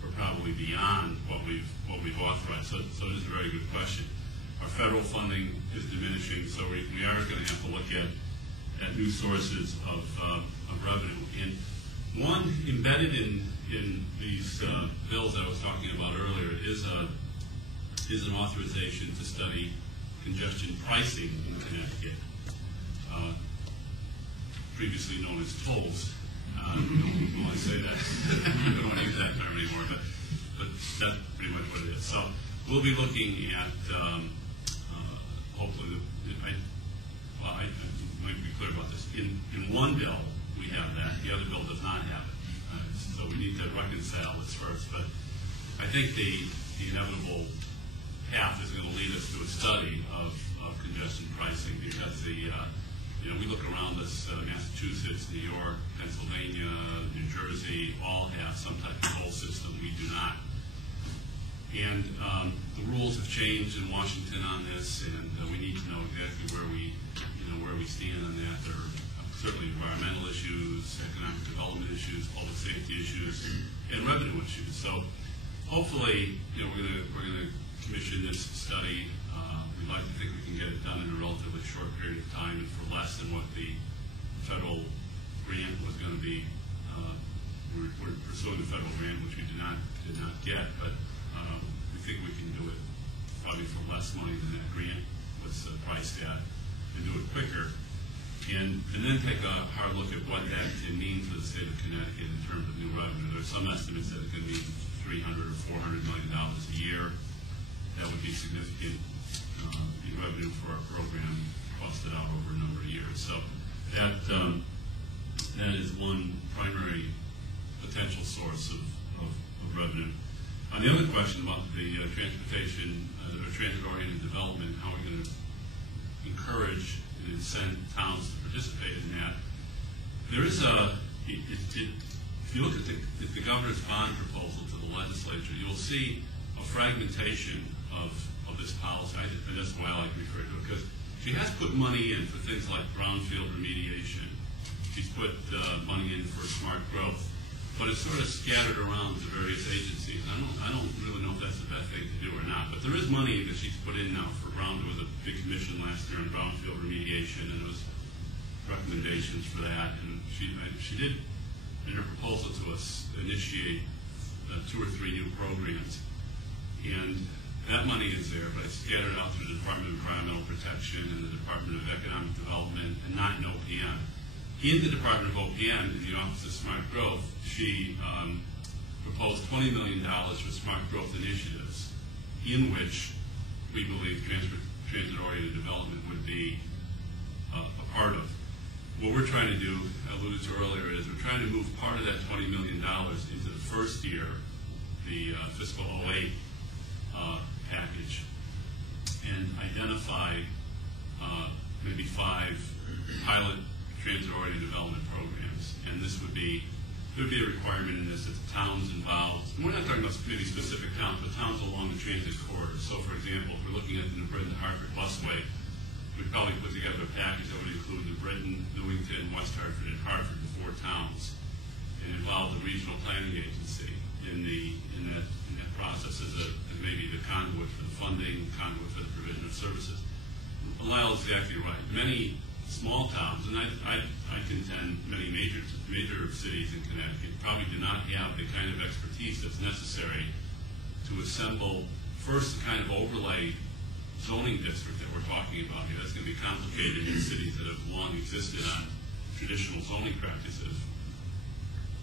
we're probably beyond what we've authorized. So it is a very good question. Our federal funding is diminishing, so we are going to have to look at new sources of revenue. And one embedded in these bills I was talking about earlier is an authorization to study congestion pricing in Connecticut, previously known as tolls. When I say that, I don't want to use that term anymore, but that's pretty much what it is. So we'll be looking at, hopefully, I might be clear about this. In one bill, we have that. The other bill does not have it. So we need to reconcile this first. But I think the inevitable path is going to lead us to a study of congestion pricing, because we look around us, Massachusetts, New York, Pennsylvania, New Jersey, all have some type of toll system. We do not. And the rules have changed in Washington on this, and we need to know exactly where we stand on that. There are certainly environmental issues, economic development issues, public safety issues, and revenue issues. So hopefully, we're going to commission this study. We'd like to think we can get it done in a relatively short period of time and for less than what the federal grant was going to be. We're pursuing the federal grant, which we did not get, but we think we can do it probably for less money than that grant was priced at, and do it quicker, and then take a hard look at what that can mean for the state of Connecticut in terms of new revenue. There's some estimates that it could be $300 or $400 million a year. That would be significant revenue for our program, costed out over a number of years. So that is one primary potential source of revenue. On the other question about the transportation or transit-oriented development, how we're going to encourage and incent towns to participate in that, there is if you look at the governor's bond proposal to the legislature, you'll see a fragmentation of this policy. And that's why I like to refer to it, because she has put money in for things like brownfield remediation. She's put money in for smart growth, but it's sort of scattered around to various agencies. I don't really know if that's the best thing to do or not, but there is money that she's put in now for there was a big commission last year on brownfield remediation, and there was recommendations for that, and she did, in her proposal to us, initiate 2 or 3 new programs, and that money is there, but it's scattered out through the Department of Environmental Protection and the Department of Economic Development, and not in OPM. In the Department of OPM, in the Office of Smart Growth, she proposed $20 million for smart growth initiatives, in which we believe transit-oriented development would be a part of. What we're trying to do, I alluded to earlier, is we're trying to move part of that $20 million into the first year, the fiscal 08 package, and identify maybe 5 pilot transit-oriented development programs. And this would be, there would be a requirement in this that the towns involved, and we're not talking about maybe specific towns, but towns along the transit corridor. So for example, if we're looking at the New Britain-Hartford busway, we'd probably put together a package that would include New Britain, Newington, West Hartford, and Hartford, the 4 towns, and involve the regional planning agency in that process as maybe the conduit for the funding, conduit for the provision of services. Lyle is exactly right. Many small towns, and I contend many major cities in Connecticut probably do not have the kind of expertise that's necessary to assemble first the kind of overlay zoning district that we're talking about here. That's going to be complicated in cities that have long existed on traditional zoning practices.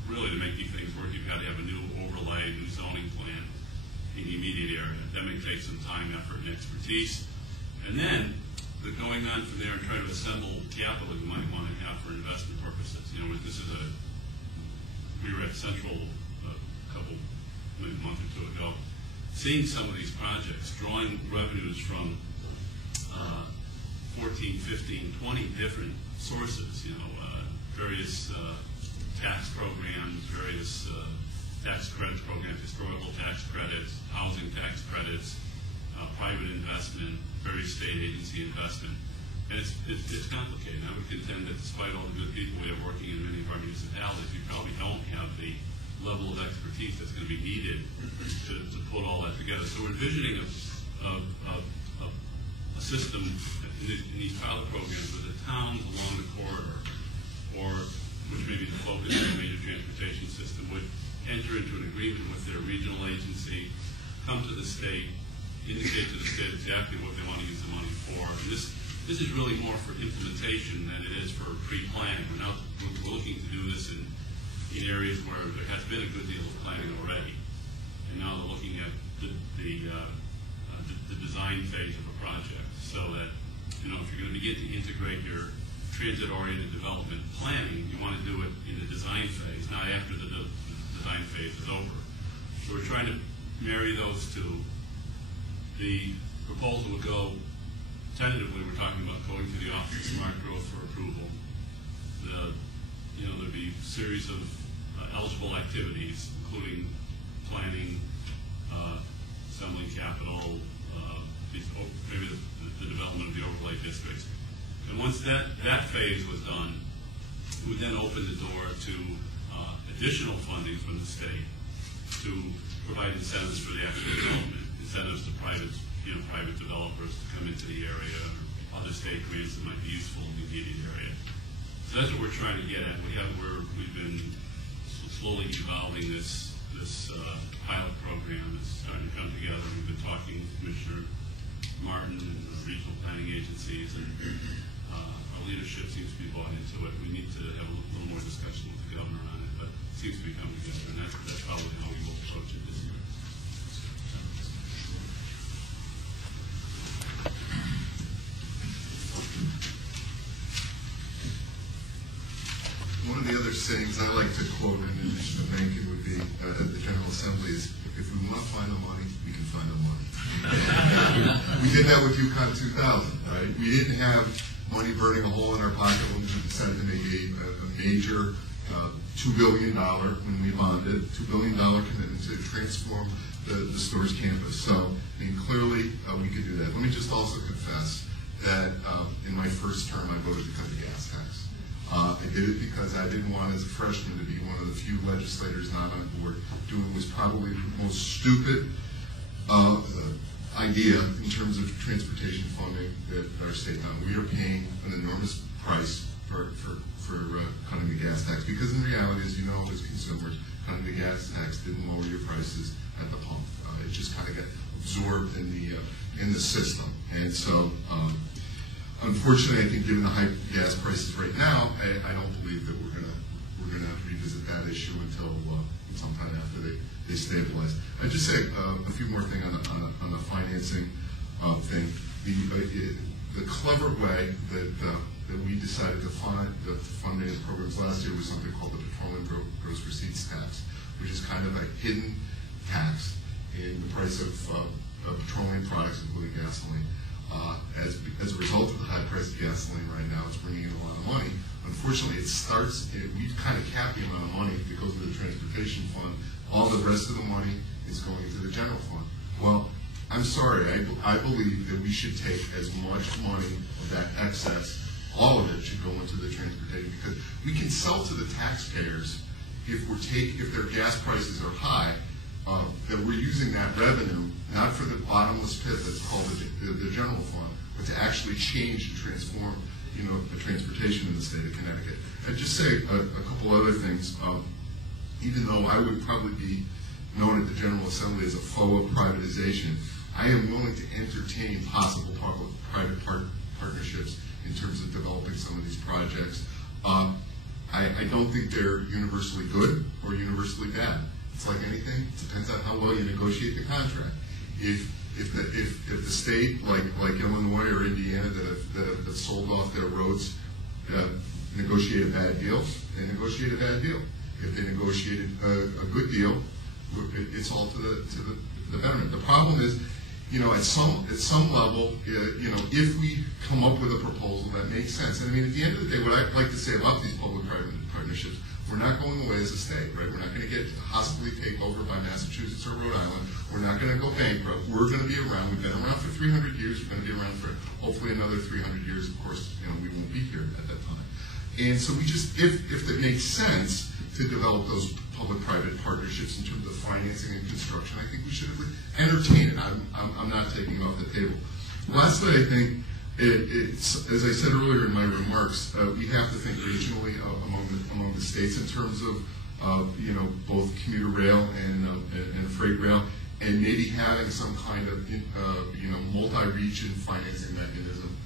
Really, to make these things work, you've got to have a new overlay, new zoning plan in the immediate area. That may take some time, effort, and expertise. And then, going on from there and trying to assemble capital you might want to have for investment purposes. You know, we were at Central maybe a month or 2 ago, seeing some of these projects, drawing revenues from 14, 15, 20 different sources, various tax programs, various tax credits programs, historical tax credits, housing tax credits, private investment, various state agency investment. And it's complicated. I would contend that despite all the good people we have working in many of our municipalities, we probably don't have the level of expertise that's going to be needed to put all that together. So we're envisioning a system in these pilot programs where the towns along the corridor, or which may be the focus of the major transportation system, would enter into an agreement with their regional agency, come to the state, indicate to the state exactly what they want to use the money for. And this is really more for implementation than it is for pre-planning. We're looking to do this in areas where there has been a good deal of planning already. And now they're looking at the design phase of a project, so that, if you're going to begin to integrate your transit-oriented development planning, you want to do it in the design phase, not after the design phase is over. So we're trying to marry those two. The proposal would go, tentatively, we're talking about going to the Office of Smart Growth for approval. There'd be a series of eligible activities, including planning, assembling capital, maybe the development of the overlay districts. And once that phase was done, we would then open the door to additional funding from the state to provide incentives for the actual development, incentives to private developers to come into the area, or other state grants that might be useful in the immediate area. So that's what we're trying to get at. We've been slowly evolving this pilot program. It's starting to come together. We've been talking to Commissioner Martin and the regional planning agencies, and our leadership seems to be bought into it. We need to have a little more discussion with the governor on it, but it seems to be coming together, and that's probably how we will approach it this year. One of the other sayings I like to quote in addition to banking would be at the General Assembly is, if we want to find the money, we can find the money. We did that with UConn 2000, right? We didn't have money burning a hole in our pocket when we decided to make a major $2 billion, when we bonded, $2 billion commitment to transform the Storrs campus. So, clearly we could do that. Let me just also confess that in my first term I voted to cut the gas tax. I did it because I didn't want, as a freshman, to be one of the few legislators not on board doing what was probably the most stupid idea in terms of transportation funding that our state now. We are paying an enormous price for cutting the gas tax, because in reality, as you know, as consumers, cutting the gas tax didn't lower your prices at the pump. It just kind of got absorbed in the system, and so. Unfortunately, I think given the high gas prices right now, I don't believe that we're gonna revisit that issue until sometime after they stabilize. I'd just say a few more things on the financing thing. the clever way that we decided to fund the funding programs last year was something called the Petroleum Gross Receipts Tax, which is kind of a hidden tax in the price of petroleum products, including gasoline. As a result of the high price of gasoline right now, it's bringing in a lot of money. Unfortunately, we kind of cap the amount of money that goes to the transportation fund. All the rest of the money is going into the general fund. Well, I'm sorry, I believe that we should take as much money of that excess, all of it should go into the transportation, because we can sell to the taxpayers if their gas prices are high, that we're using that revenue not for the bottomless pit that's called the general fund, but to actually change and transform, the transportation in the state of Connecticut. I'd just say a couple other things. Even though I would probably be known at the General Assembly as a foe of privatization, I am willing to entertain possible public-private partnerships in terms of developing some of these projects. I don't think they're universally good or universally bad. It's like anything; it depends on how well you negotiate the contract. If the state like Illinois or Indiana that have sold off their roads negotiate a bad deal, they negotiate a bad deal. If they negotiated a good deal, it's all to the betterment. The problem is, at some level, if we come up with a proposal that makes sense. And I mean, at the end of the day, what I'd like to say about these public-private partnerships, we're not going away as a state, right? We're not going to get hostilely taken over by Massachusetts or Rhode Island. We're not going to go bankrupt. We're going to be around. We've been around for 300 years. We're going to be around for hopefully another 300 years. Of course, we won't be here at that time. And so we just, if it makes sense to develop those public-private partnerships in terms of financing and construction, I think we should entertain it. I'm not taking it off the table. Lastly, I think, as I said earlier in my remarks, we have to think regionally among the states in terms of both commuter rail and freight rail, and maybe having some kind of multi-region financing mechanism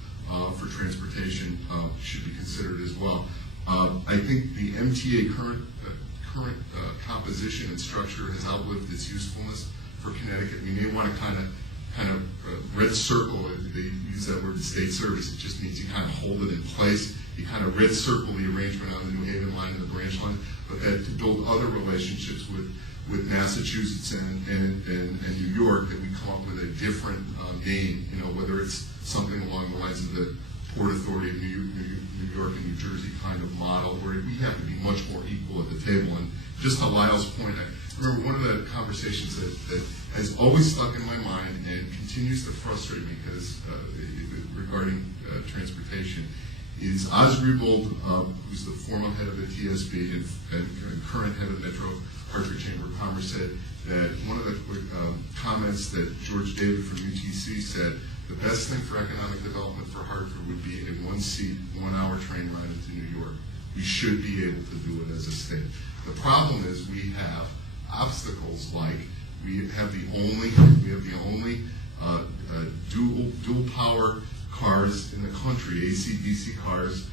for transportation should be considered as well. I think the MTA current composition and structure has outlived its usefulness for Connecticut. We may want to kind of red circle it. They use that word in state service. It just means you kind of hold it in place. You kind of red circle the arrangement on the New Haven line and the branch line, but that to build other relationships with Massachusetts and New York, that we come up with a different name, whether it's something along the lines of the Port Authority of New York and New Jersey kind of model, where we have to be much more equal at the table. And just to Lyle's point, I remember one of the conversations that has always stuck in my mind and continues to frustrate me regarding transportation is Oz Riebold, who's the former head of the TSB and current head of Metro Hartford Chamber of Commerce, said that one of the comments that George David from UTC said, the best thing for economic development for Hartford would be a one-seat, one-hour train ride into New York. We should be able to do it as a state. The problem is we have obstacles like we have the only dual power cars in the country, AC/DC cars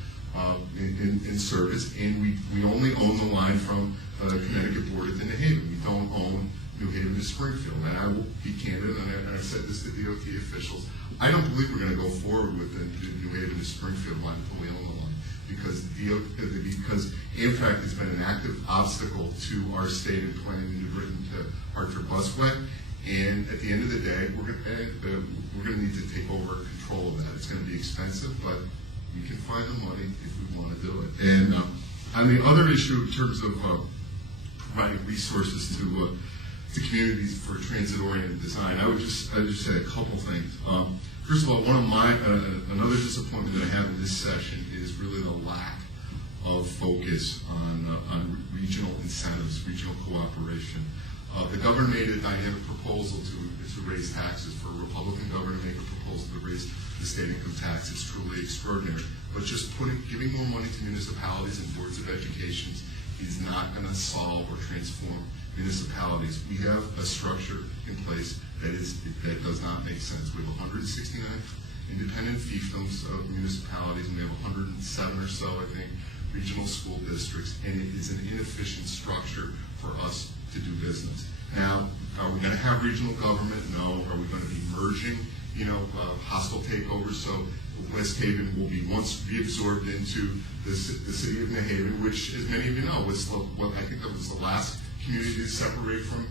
in service, and we only own the line from Connecticut border to New Haven. We don't own New Haven to Springfield. And I will be candid, and I've said this to DOT officials, I don't believe we're going to go forward with the New Haven to Springfield line until we own the line, because Amtrak has been an active obstacle to our state in planning the New Britain to Hartford Busway. And at the end of the day, we're going to need to take over control of that. It's going to be expensive, but we can find the money if we want to do it. And on the other issue, in terms of providing resources to communities for transit-oriented design, I would just say a couple things. First of all, another disappointment that I have in this session is really the lack of focus on regional incentives, regional cooperation. The governor made a dynamic proposal to raise taxes. For a Republican governor to make a proposal to raise the state income tax is truly extraordinary. But just giving more money to municipalities and boards of education is not going to solve or transform municipalities. We have a structure in place that does not make sense. We have 169 independent fiefdoms of municipalities, and we have 107 or so, I think, regional school districts, and it is an inefficient structure for us to do business. Now, are we going to have regional government? No. Are we going to be merging hostile takeovers. So West Haven will be once reabsorbed into the city of New Haven, which, as many of you know, was I think that was the last community to separate from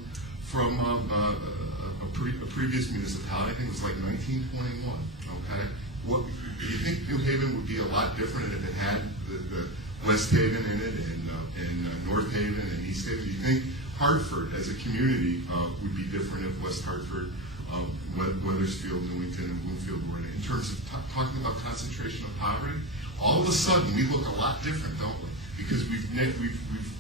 a previous municipality. I think it was like 1921. Okay, what do you think New Haven would be a lot different if it had the West Haven in it, and North Haven and East Haven? Do you think Hartford as a community would be different if West Hartford, Weathersfield, Newington, and Bloomfield were in it? In terms of talking about concentration of poverty, all of a sudden we look a lot different, don't we? Because we've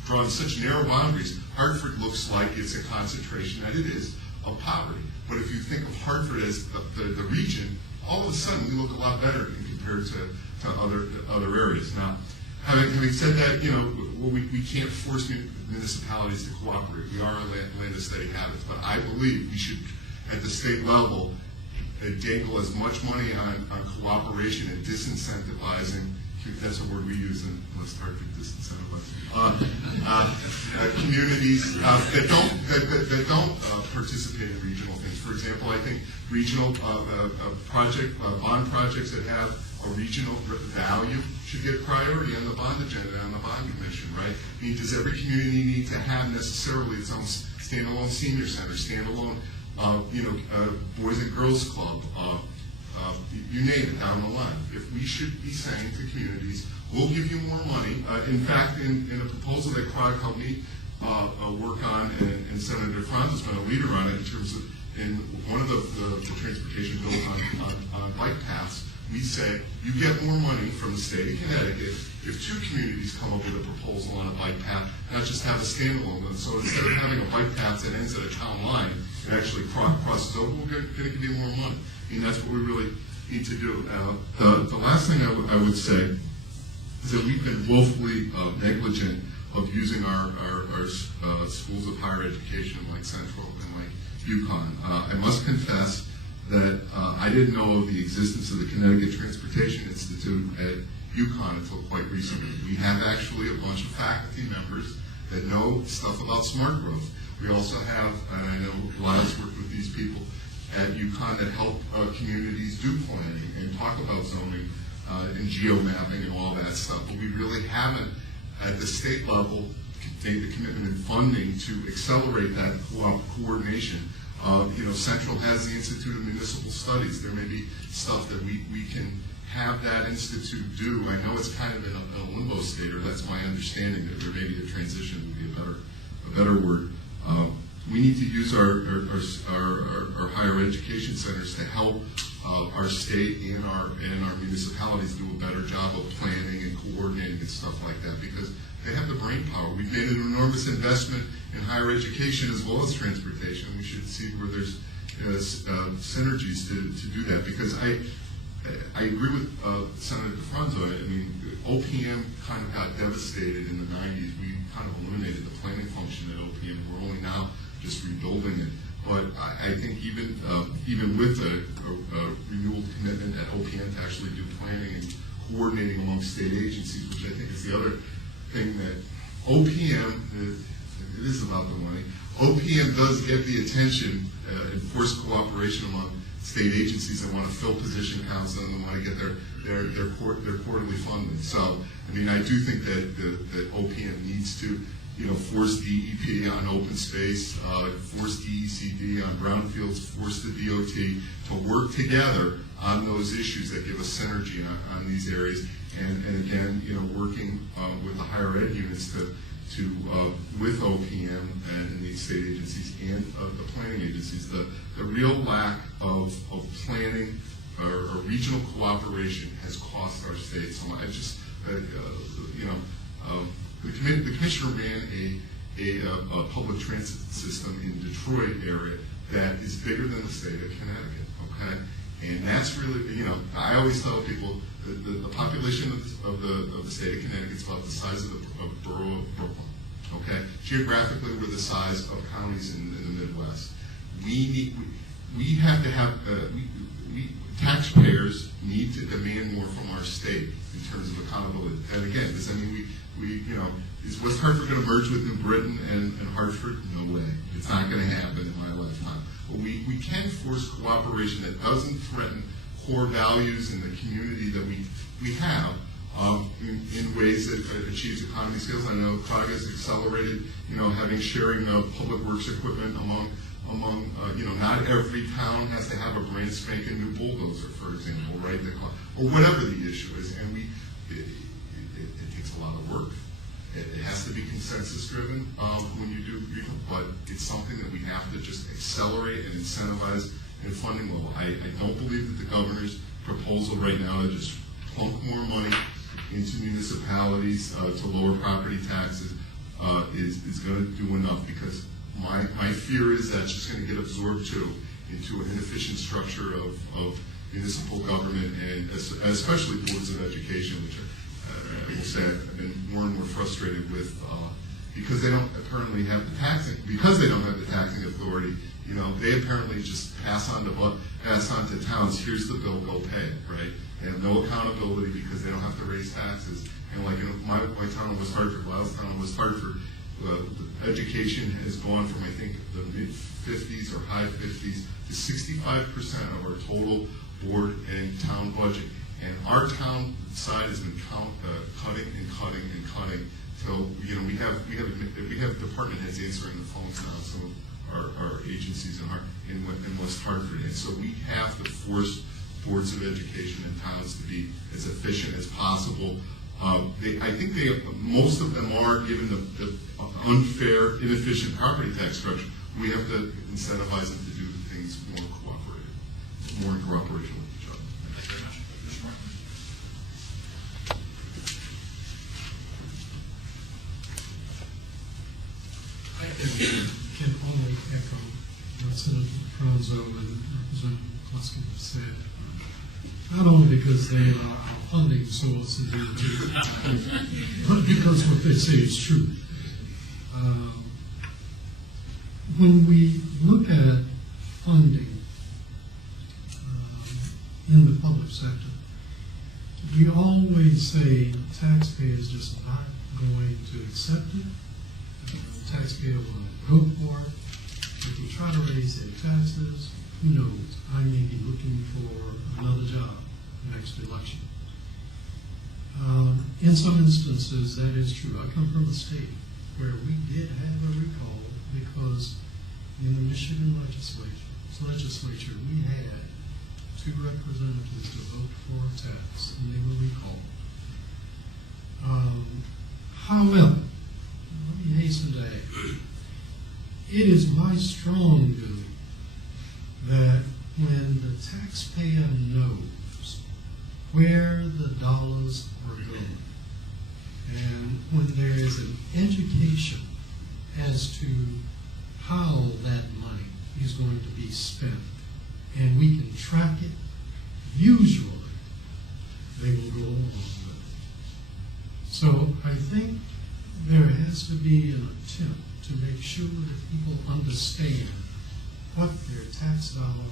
drawn such narrow boundaries. Hartford looks like it's a concentration, and it is, of poverty. But if you think of Hartford as the region, all of a sudden we look a lot better compared to other areas. Now, having said that, we can't force municipalities to cooperate. We are a land of steady habits, but I believe we should, at the state level, dangle as much money on cooperation and disincentivizing. That's a word we use in West Hartford, disincentivizing communities that don't participate in regional things. For example, I think regional bond projects that have a regional value should get priority on the bond agenda, on the bond commission, right? I mean, does every community need to have necessarily its own standalone senior center, standalone, Boys and Girls Club, you name it down the line? If we should be saying to communities, we'll give you more money. In fact, in a proposal that Quad helped me work on, and Senator Franz has been a leader on it in terms of, in one of the transportation bills on bike paths, we say you get more money from the state of Connecticut if two communities come up with a proposal on a bike path, not just have a standalone one. So instead of having a bike path that ends at a town line and actually crosses over, we're going to give you more money. I mean, that's what we really need to do. The last thing I would say is that we've been woefully negligent of using our schools of higher education like Central and like UConn. I must confess that I didn't know of the existence of the Connecticut Transportation Institute at UConn until quite recently. We have actually a bunch of faculty members that know stuff about smart growth. We also have, and I know Lyle's worked with these people at UConn that help communities do planning and talk about zoning and geo-mapping and all that stuff. But we really haven't, at the state level, made the commitment and funding to accelerate that coordination. Central has the Institute of Municipal Studies. There may be stuff that we can have that institute do. I know it's kind of in a limbo state, or that's my understanding, that there may be a transition would be a better word. We need to use our higher education centers to help our state and our municipalities do a better job of planning and coordinating and stuff like that, because they have the brain power. We've made an enormous investment in higher education as well as transportation. We should see where there's synergies to do that, because I agree with Senator DeFranzo. I mean, OPM kind of got devastated in the 90s. We kind of eliminated the planning function at OPM. We're only now just rebuilding it. But I think even with a renewed commitment at OPM to actually do planning and coordinating among state agencies, which I think is the other thing that OPM, it is about the money. OPM does get the attention and force cooperation among state agencies that want to fill position counts and want to get their quarterly funding. So, I mean, I do think that OPM needs to, force DEP on open space, force DECD on brownfields, force the DOT to work together on those issues that give us synergy on these areas. And again, working with the higher ed units to with OPM and the state agencies and the planning agencies. The real lack of planning or regional cooperation has cost our state so much. I just, the commissioner ran a public transit system in Detroit area that is bigger than the state of Connecticut, okay? And that's really, I always tell people the population of the state of Connecticut is about the size of the borough of Brooklyn, okay? Geographically, we're the size of counties in the Midwest. We have to have, taxpayers need to demand more from our state in terms of accountability. And again, does that mean is West Hartford going to merge with New Britain and Hartford? No way. It's not going to happen in my lifetime. But we can force cooperation that doesn't threaten core values in the community that we have in ways that achieves economy skills. I know COG has accelerated, having sharing of public works equipment among not every town has to have a brand spanking new bulldozer, for example, right? Or whatever the issue is. And it takes a lot of work. It has to be consensus driven when you do, but it's something that we have to just accelerate and incentivize in funding level. I don't believe that the governor's proposal right now to just plunk more money into municipalities to lower property taxes is going to do enough, because my fear is that's just going to get absorbed too into an inefficient structure of municipal government, and especially boards of education, which I will say I've been more and more frustrated with because they don't apparently have the taxing authority. They apparently just pass on to towns. Here's the bill, go pay it, right? They have no accountability because they don't have to raise taxes. And like in my town of West Hartford, Lyle's town of West Hartford, education has gone from, I think, the mid-50s or high 50s to 65% of our total board and town budget. And our town side has been cutting and cutting and cutting till we have department heads answering the phones now. Some of our agencies in West Hartford, and so we have to force boards of education in towns to be as efficient as possible. I think most of them are, given the unfair, inefficient property tax structure. We have to incentivize them to do things more in cooperation with each other. Thank you very much. Mr. Martin. I can only echo what Senator Franzo and Representative McCluskey have said. Not only because they are our funding source, but because what they say is true. When we look at funding in the public sector, we always say taxpayers just not going to accept it. The taxpayer will vote for it. If they try to raise their taxes, who knows? I may be looking for another job next election. In some instances, that is true. I come from a state where we did have a recall because in the Michigan legislature, we had 2 representatives to vote for a tax, and they were recalled. However, let me hasten to add, it is my strong view that when the taxpayer knows where the dollars are going, and when there is an education as to how that money is going to be spent, and we can track it, usually they will go along with it. So I think there has to be an attempt to make sure that people understand what their tax dollar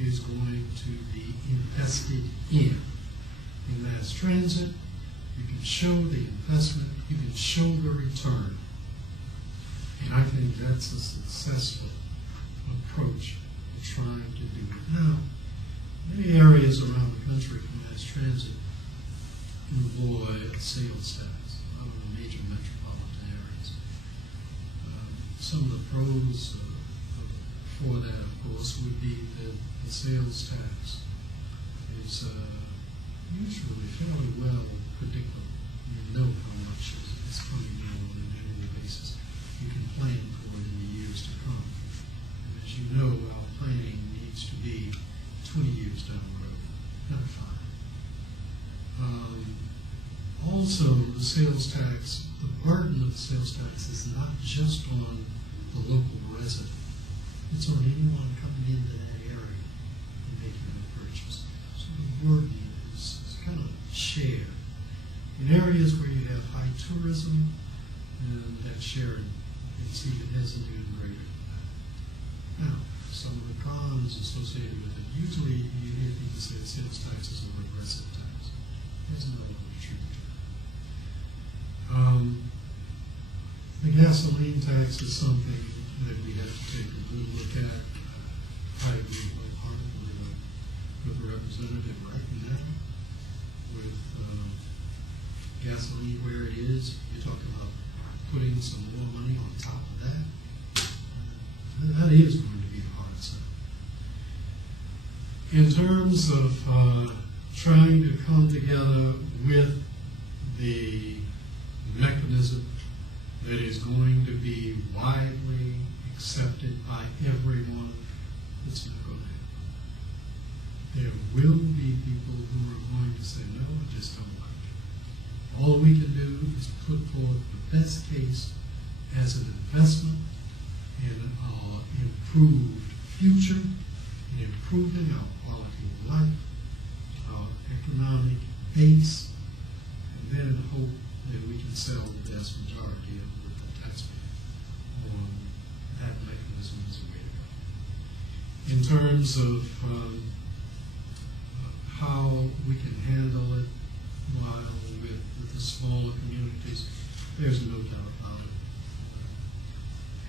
is going to be invested in. In mass transit, you can show the investment, you can show the return. And I think that's a successful approach to trying to do it. Now, many areas around the country for mass transit employ a sales tax, a lot of the major metropolitan areas. Some of the pros for that, of course, would be that the sales tax is usually fairly well predictable. You know how much is coming in on an annual basis. You can plan for it in the years to come. And as you know, our planning needs to be 20 years down the road, not 5. Also, the sales tax, the burden of the sales tax is not just on the local resident. It's on anyone coming into that area and making a purchase. So the burden is kind of shared. In areas where you have high tourism, and that sharing is even greater than that. Now, some of the cons associated with it, usually you hear people say sales tax is a regressive tax. There's no truth to that. The gasoline tax is something that we have to take a good look at. I agree wholeheartedly with the representative right now. With gasoline where it is, you talk about putting some more money on top of that. That is going to be the hard side. In terms of trying to come together with the mechanism that is going to be widely accepted by everyone, it's not going to happen. There will be people who are going to say, no, I just don't like it. All we can do is put forward the best case as an investment in our improved future, in improving our quality of life, our economic base, and then hope that we can sell the vast majority of the taxpayer on that mechanism as a way to go. In terms of how we can handle it while with the smaller communities, there's no doubt about it.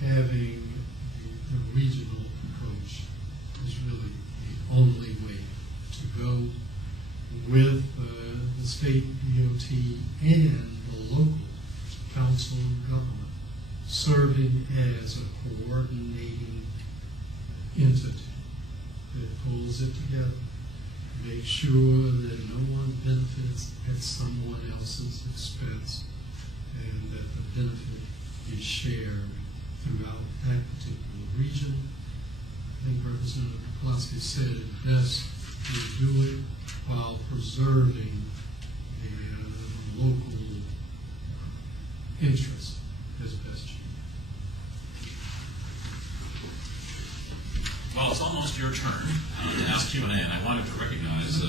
Having the regional approach is really the only way to go with the state DOT and the local council and government serving as a coordinating entity that pulls it together, make sure that no one benefits at someone else's expense, and that the benefit is shared throughout that particular region. I think Representative Pulaski said it best to do it while preserving the local interest as best you can. Well, it's almost your turn to ask Q&A, and I wanted to recognize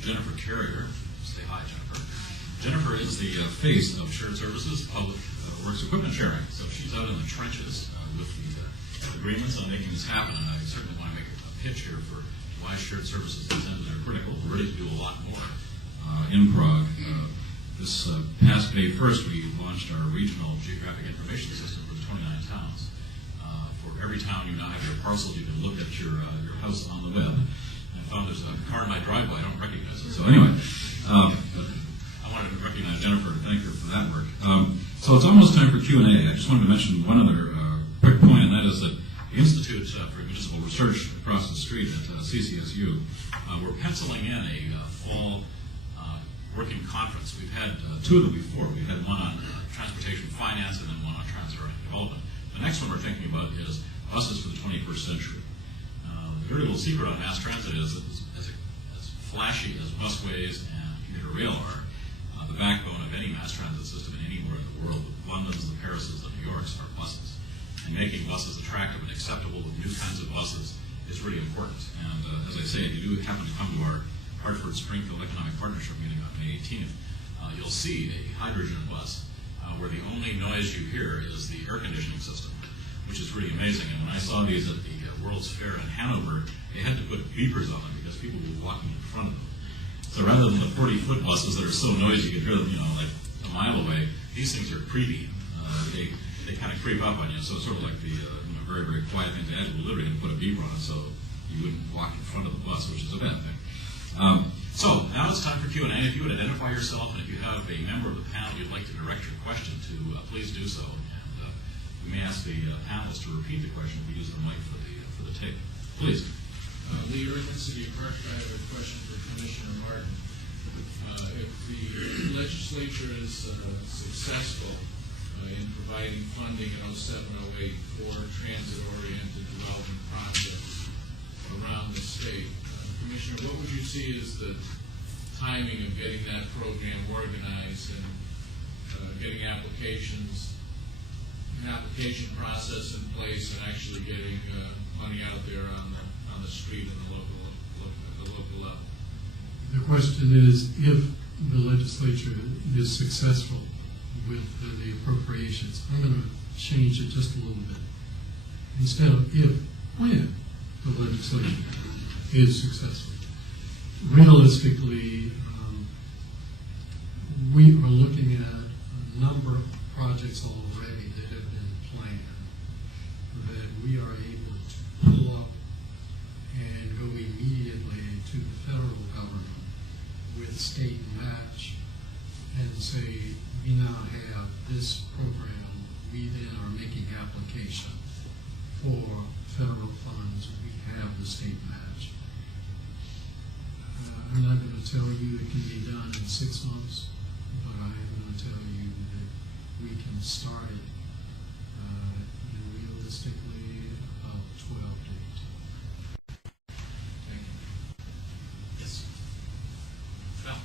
Jennifer Carrier. Say hi, Jennifer. Jennifer is the face of Shared Services Public Works Equipment Sharing. So she's out in the trenches with the agreements on making this happen, and I certainly want to make a pitch here for why Shared Services intended are critical. We're ready to do a lot more in Prague. This past May 1st, we launched our regional geographic information system for the 29 towns. For every town, you now have your parcels. You can look at your house on the web. And I found there's a car in my driveway. I don't recognize it. So anyway, I wanted to recognize Jennifer and thank her for that work. So it's almost time for Q&A. I just wanted to mention one other quick point, and that is that the Institute for Municipal Research across the street at CCSU, we're penciling in a fall working conference. We've had two of them before. We've had one on transportation finance and then one on transit development. The next one we're thinking about is buses for the 21st century. The very little secret on mass transit is that as flashy as busways and commuter rail are, the backbone of any mass transit system anywhere in the world, the Londons, the Parises, the New Yorks, are buses. And making buses attractive and acceptable with new kinds of buses is really important. And as I say, if you do happen to come to our Hartford-Springfield Economic Partnership meeting on May 18th, you'll see a hydrogen bus where the only noise you hear is the air conditioning system, which is really amazing. And when I saw these at the World's Fair in Hanover, they had to put beepers on them because people were walking in front of them. So rather than the 40-foot buses that are so noisy you can hear them, like a mile away, these things are creepy. They kind of creep up on you. So it's sort of like the very, very quiet thing to add. We're literally going to put a beeper on it so you wouldn't walk in front of the bus, which is a bad thing. So now it's time for Q&A. If you would identify yourself, and if you have a member of the panel you'd like to direct your question to, please do so. And we may ask the panelists to repeat the question if we use the mic for the tape. Please. Lee Irvin, City of Hartford. I have a question for Commissioner Martin. If the legislature is successful in providing funding in 07-08 for transit-oriented development projects around the state, Commissioner, what would you see as the timing of getting that program organized and getting an application process in place and actually getting money out there on the street and the local level? The question is, if the legislature is successful with the appropriations, I'm going to change it just a little bit. Instead of if, when the legislature is successful. Realistically, we are looking at a number of projects already that have been planned that we are able to pull up and go immediately to the federal government with state match and say, we now have this program, we then are making application for federal funds, we have the state match. I'm not going to tell you it can be done in 6 months, but I am going to tell you that we can start it realistically about 12 days. Thank you. Yes. Val?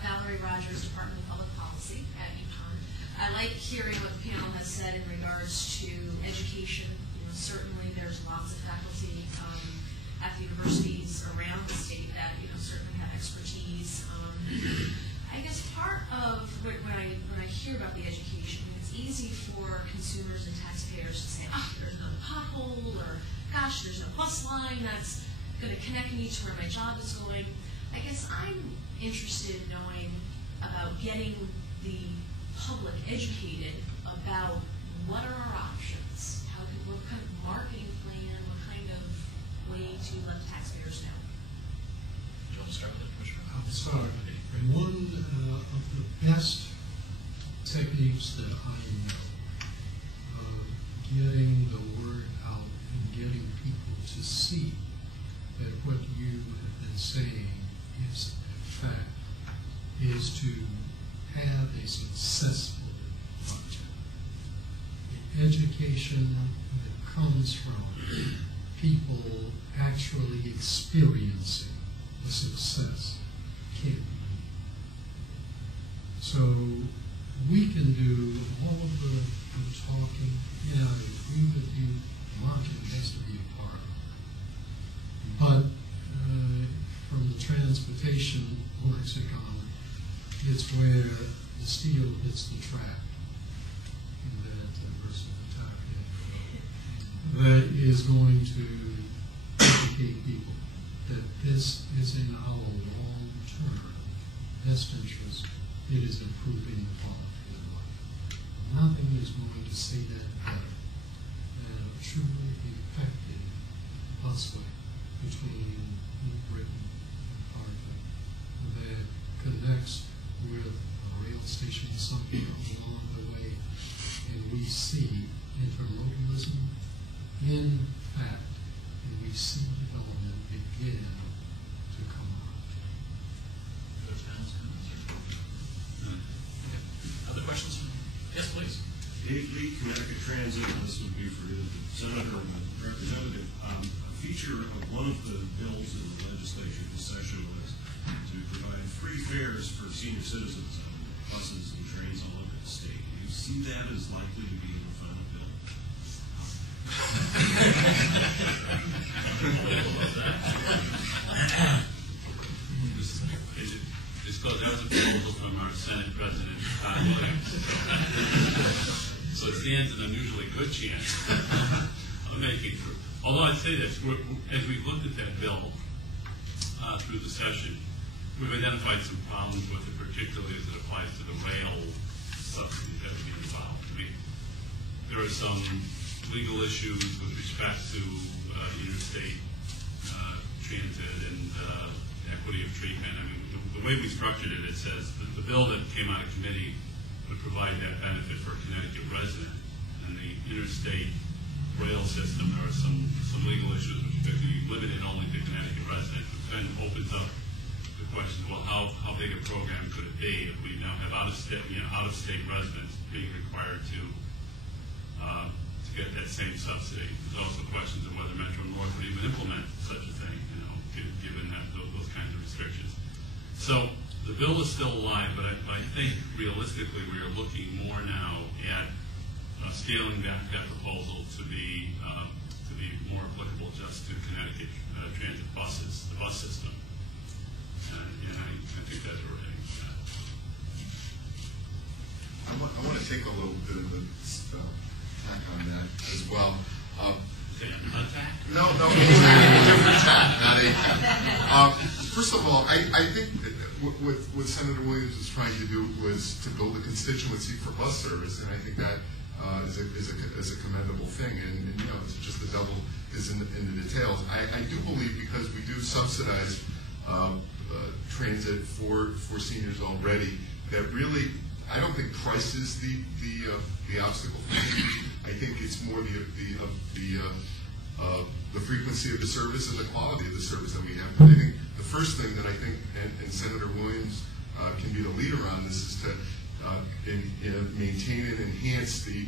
Valerie Rogers, Department of Public Policy at UConn. I like hearing what the panel has said in regards to education. Certainly there's lots of faculty at the universities around the state that certainly have expertise. I guess part of when I hear about the education, it's easy for consumers and taxpayers to say, oh, there's another pothole, or gosh, there's no bus line that's going to connect me to where my job is going. I guess I'm interested in knowing about getting the public educated about what are our options, what kind of marketing plan, what kind of way to let the taxpayers know. Do you want to start with that, Commissioner? I'll start. One of the best techniques that I know of getting the word out and getting people to see that what you have been saying is a fact is to have a successful project. The education that comes from people actually experiencing the success can't be. So we can do all of the talking. Yeah, I agree with you. Marketing has to be a part of it. But from the transportation lexicon, it's where the steel hits the track. And that that is going to educate people that this is in our long-term best interest. It is improving the quality of life. Nothing is going to say that better than a truly effective busway between Britain and Hartford that connects with a rail station somewhere along the way, and we see intermodalism in fact, and we see development begin to come out. Other questions? Yes, please. Dave Lee, Connecticut Transit, this would be for the Senator and Representative. A feature of one of the bills in the legislature this session was to provide free fares for senior citizens on buses and trains all over the state. Do you see that as likely to be in the final bill? Disclose that was a proposal from our Senate President, Todd Williams. So it stands an unusually good chance of making through. Although I'd say this, as we've looked at that bill through the session, we've identified some problems with it, particularly as it applies to the rail subsidies that would be involved. I mean, there are some legal issues with respect to interstate transit and equity of treatment. I mean, the way we structured it, it says that the bill that came out of committee would provide that benefit for a Connecticut resident. And the interstate rail system, there are some legal issues which could be limited only to Connecticut residents, which then opens up the question, well, how big a program could it be if we now have out-of-state residents being required to get that same subsidy? There's also questions of whether Metro North would even implement such a thing, given that those kinds of restrictions. So the bill is still alive, but I think realistically we are looking more now at scaling back that proposal to be more applicable just to Connecticut transit buses, the bus system. And I think that's where we're heading. I want to take a little bit of a tack on that as well. Attack? No, different tack, not a. First of all, I think what Senator Williams was trying to do was to build a constituency for bus service, and I think that is a commendable thing. And you know, it's just the devil is in the details. I do believe, because we do subsidize transit for seniors already, that really, I don't think price is the obstacle for seniors. I think it's more the frequency of the service and the quality of the service that we have. But I think the first thing that I think, and Senator Williams can be the leader on this, is to maintain and enhance the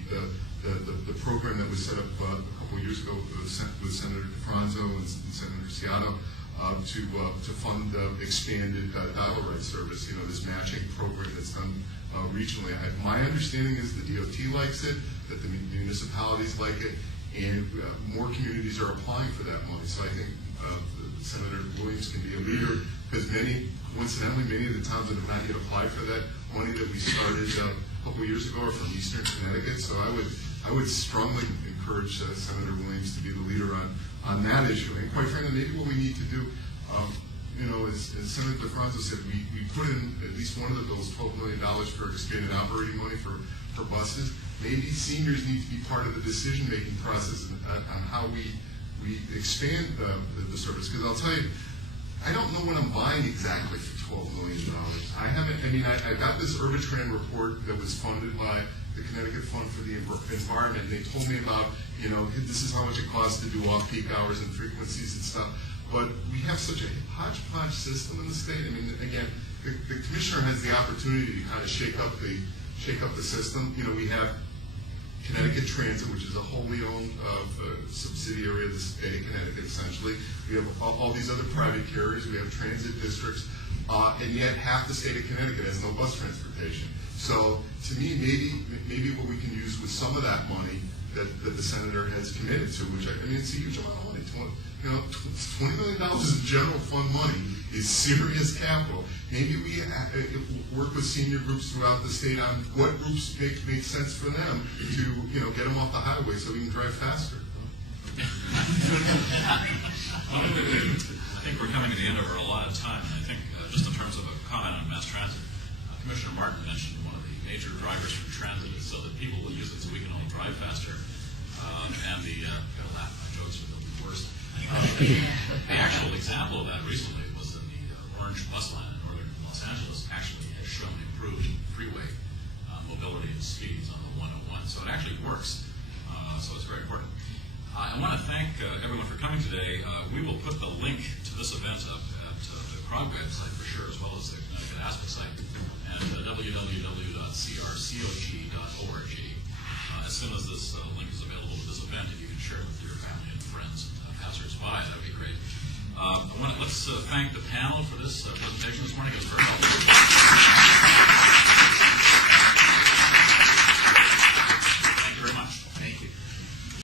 program that was set up a couple of years ago with Senator DeFranco and Senator Ciano to fund expanded dollar rate service. You know, this matching program that's done regionally. My understanding is the DOT likes it, that the municipalities like it, and more communities are applying for that money. So I think Senator Williams can be a leader, because coincidentally, many of the towns that have not yet applied for that money that we started a couple of years ago are from Eastern Connecticut. So I would strongly encourage Senator Williams to be the leader on that issue. And quite frankly, maybe what we need to do, you know, as Senator DeFranco said, we put in at least one of the bills, $12 million for expanded operating money for buses. Maybe seniors need to be part of the decision-making process on how we expand the service. Because I'll tell you, I don't know what I'm buying exactly for $12 million. I got this Urbatran report that was funded by the Connecticut Fund for the Environment, and they told me about, you know, this is how much it costs to do off-peak hours and frequencies and stuff. But we have such a hodgepodge system in the state. I mean, again, the commissioner has the opportunity to kind of shake up the system. You know, we have Connecticut Transit, which is a wholly owned subsidiary of the state of Connecticut, essentially. We have all these other private carriers. We have transit districts, and yet half the state of Connecticut has no bus transportation. So, to me, maybe what we can use with some of that money that the senator has committed to, which I mean, it's a huge amount of money. $20 million in general fund money is serious capital. Maybe we work with senior groups throughout the state on what groups make sense for them to, you know, get them off the highway so we can drive faster. I think we're coming to the end of our allotted time. I think just in terms of a comment on mass transit, Commissioner Martin mentioned one of the major drivers for transit is so that people will use it so we can all drive faster. And gotta laugh, my jokes are the worst. The actual example of that recently was that the orange bus line in northern Los Angeles actually has shown improved freeway mobility and speeds on the 101. So it actually works. So it's very important. I want to thank everyone for coming today. We will put the link to this event up at the CROG website for sure, as well as the Connecticut ASPA site, and www.crcog.org. As soon as this link is available to this event, if you can share it with your family and friends and passers-by, that would be great. Let's thank the panel for this presentation this morning. It was very helpful.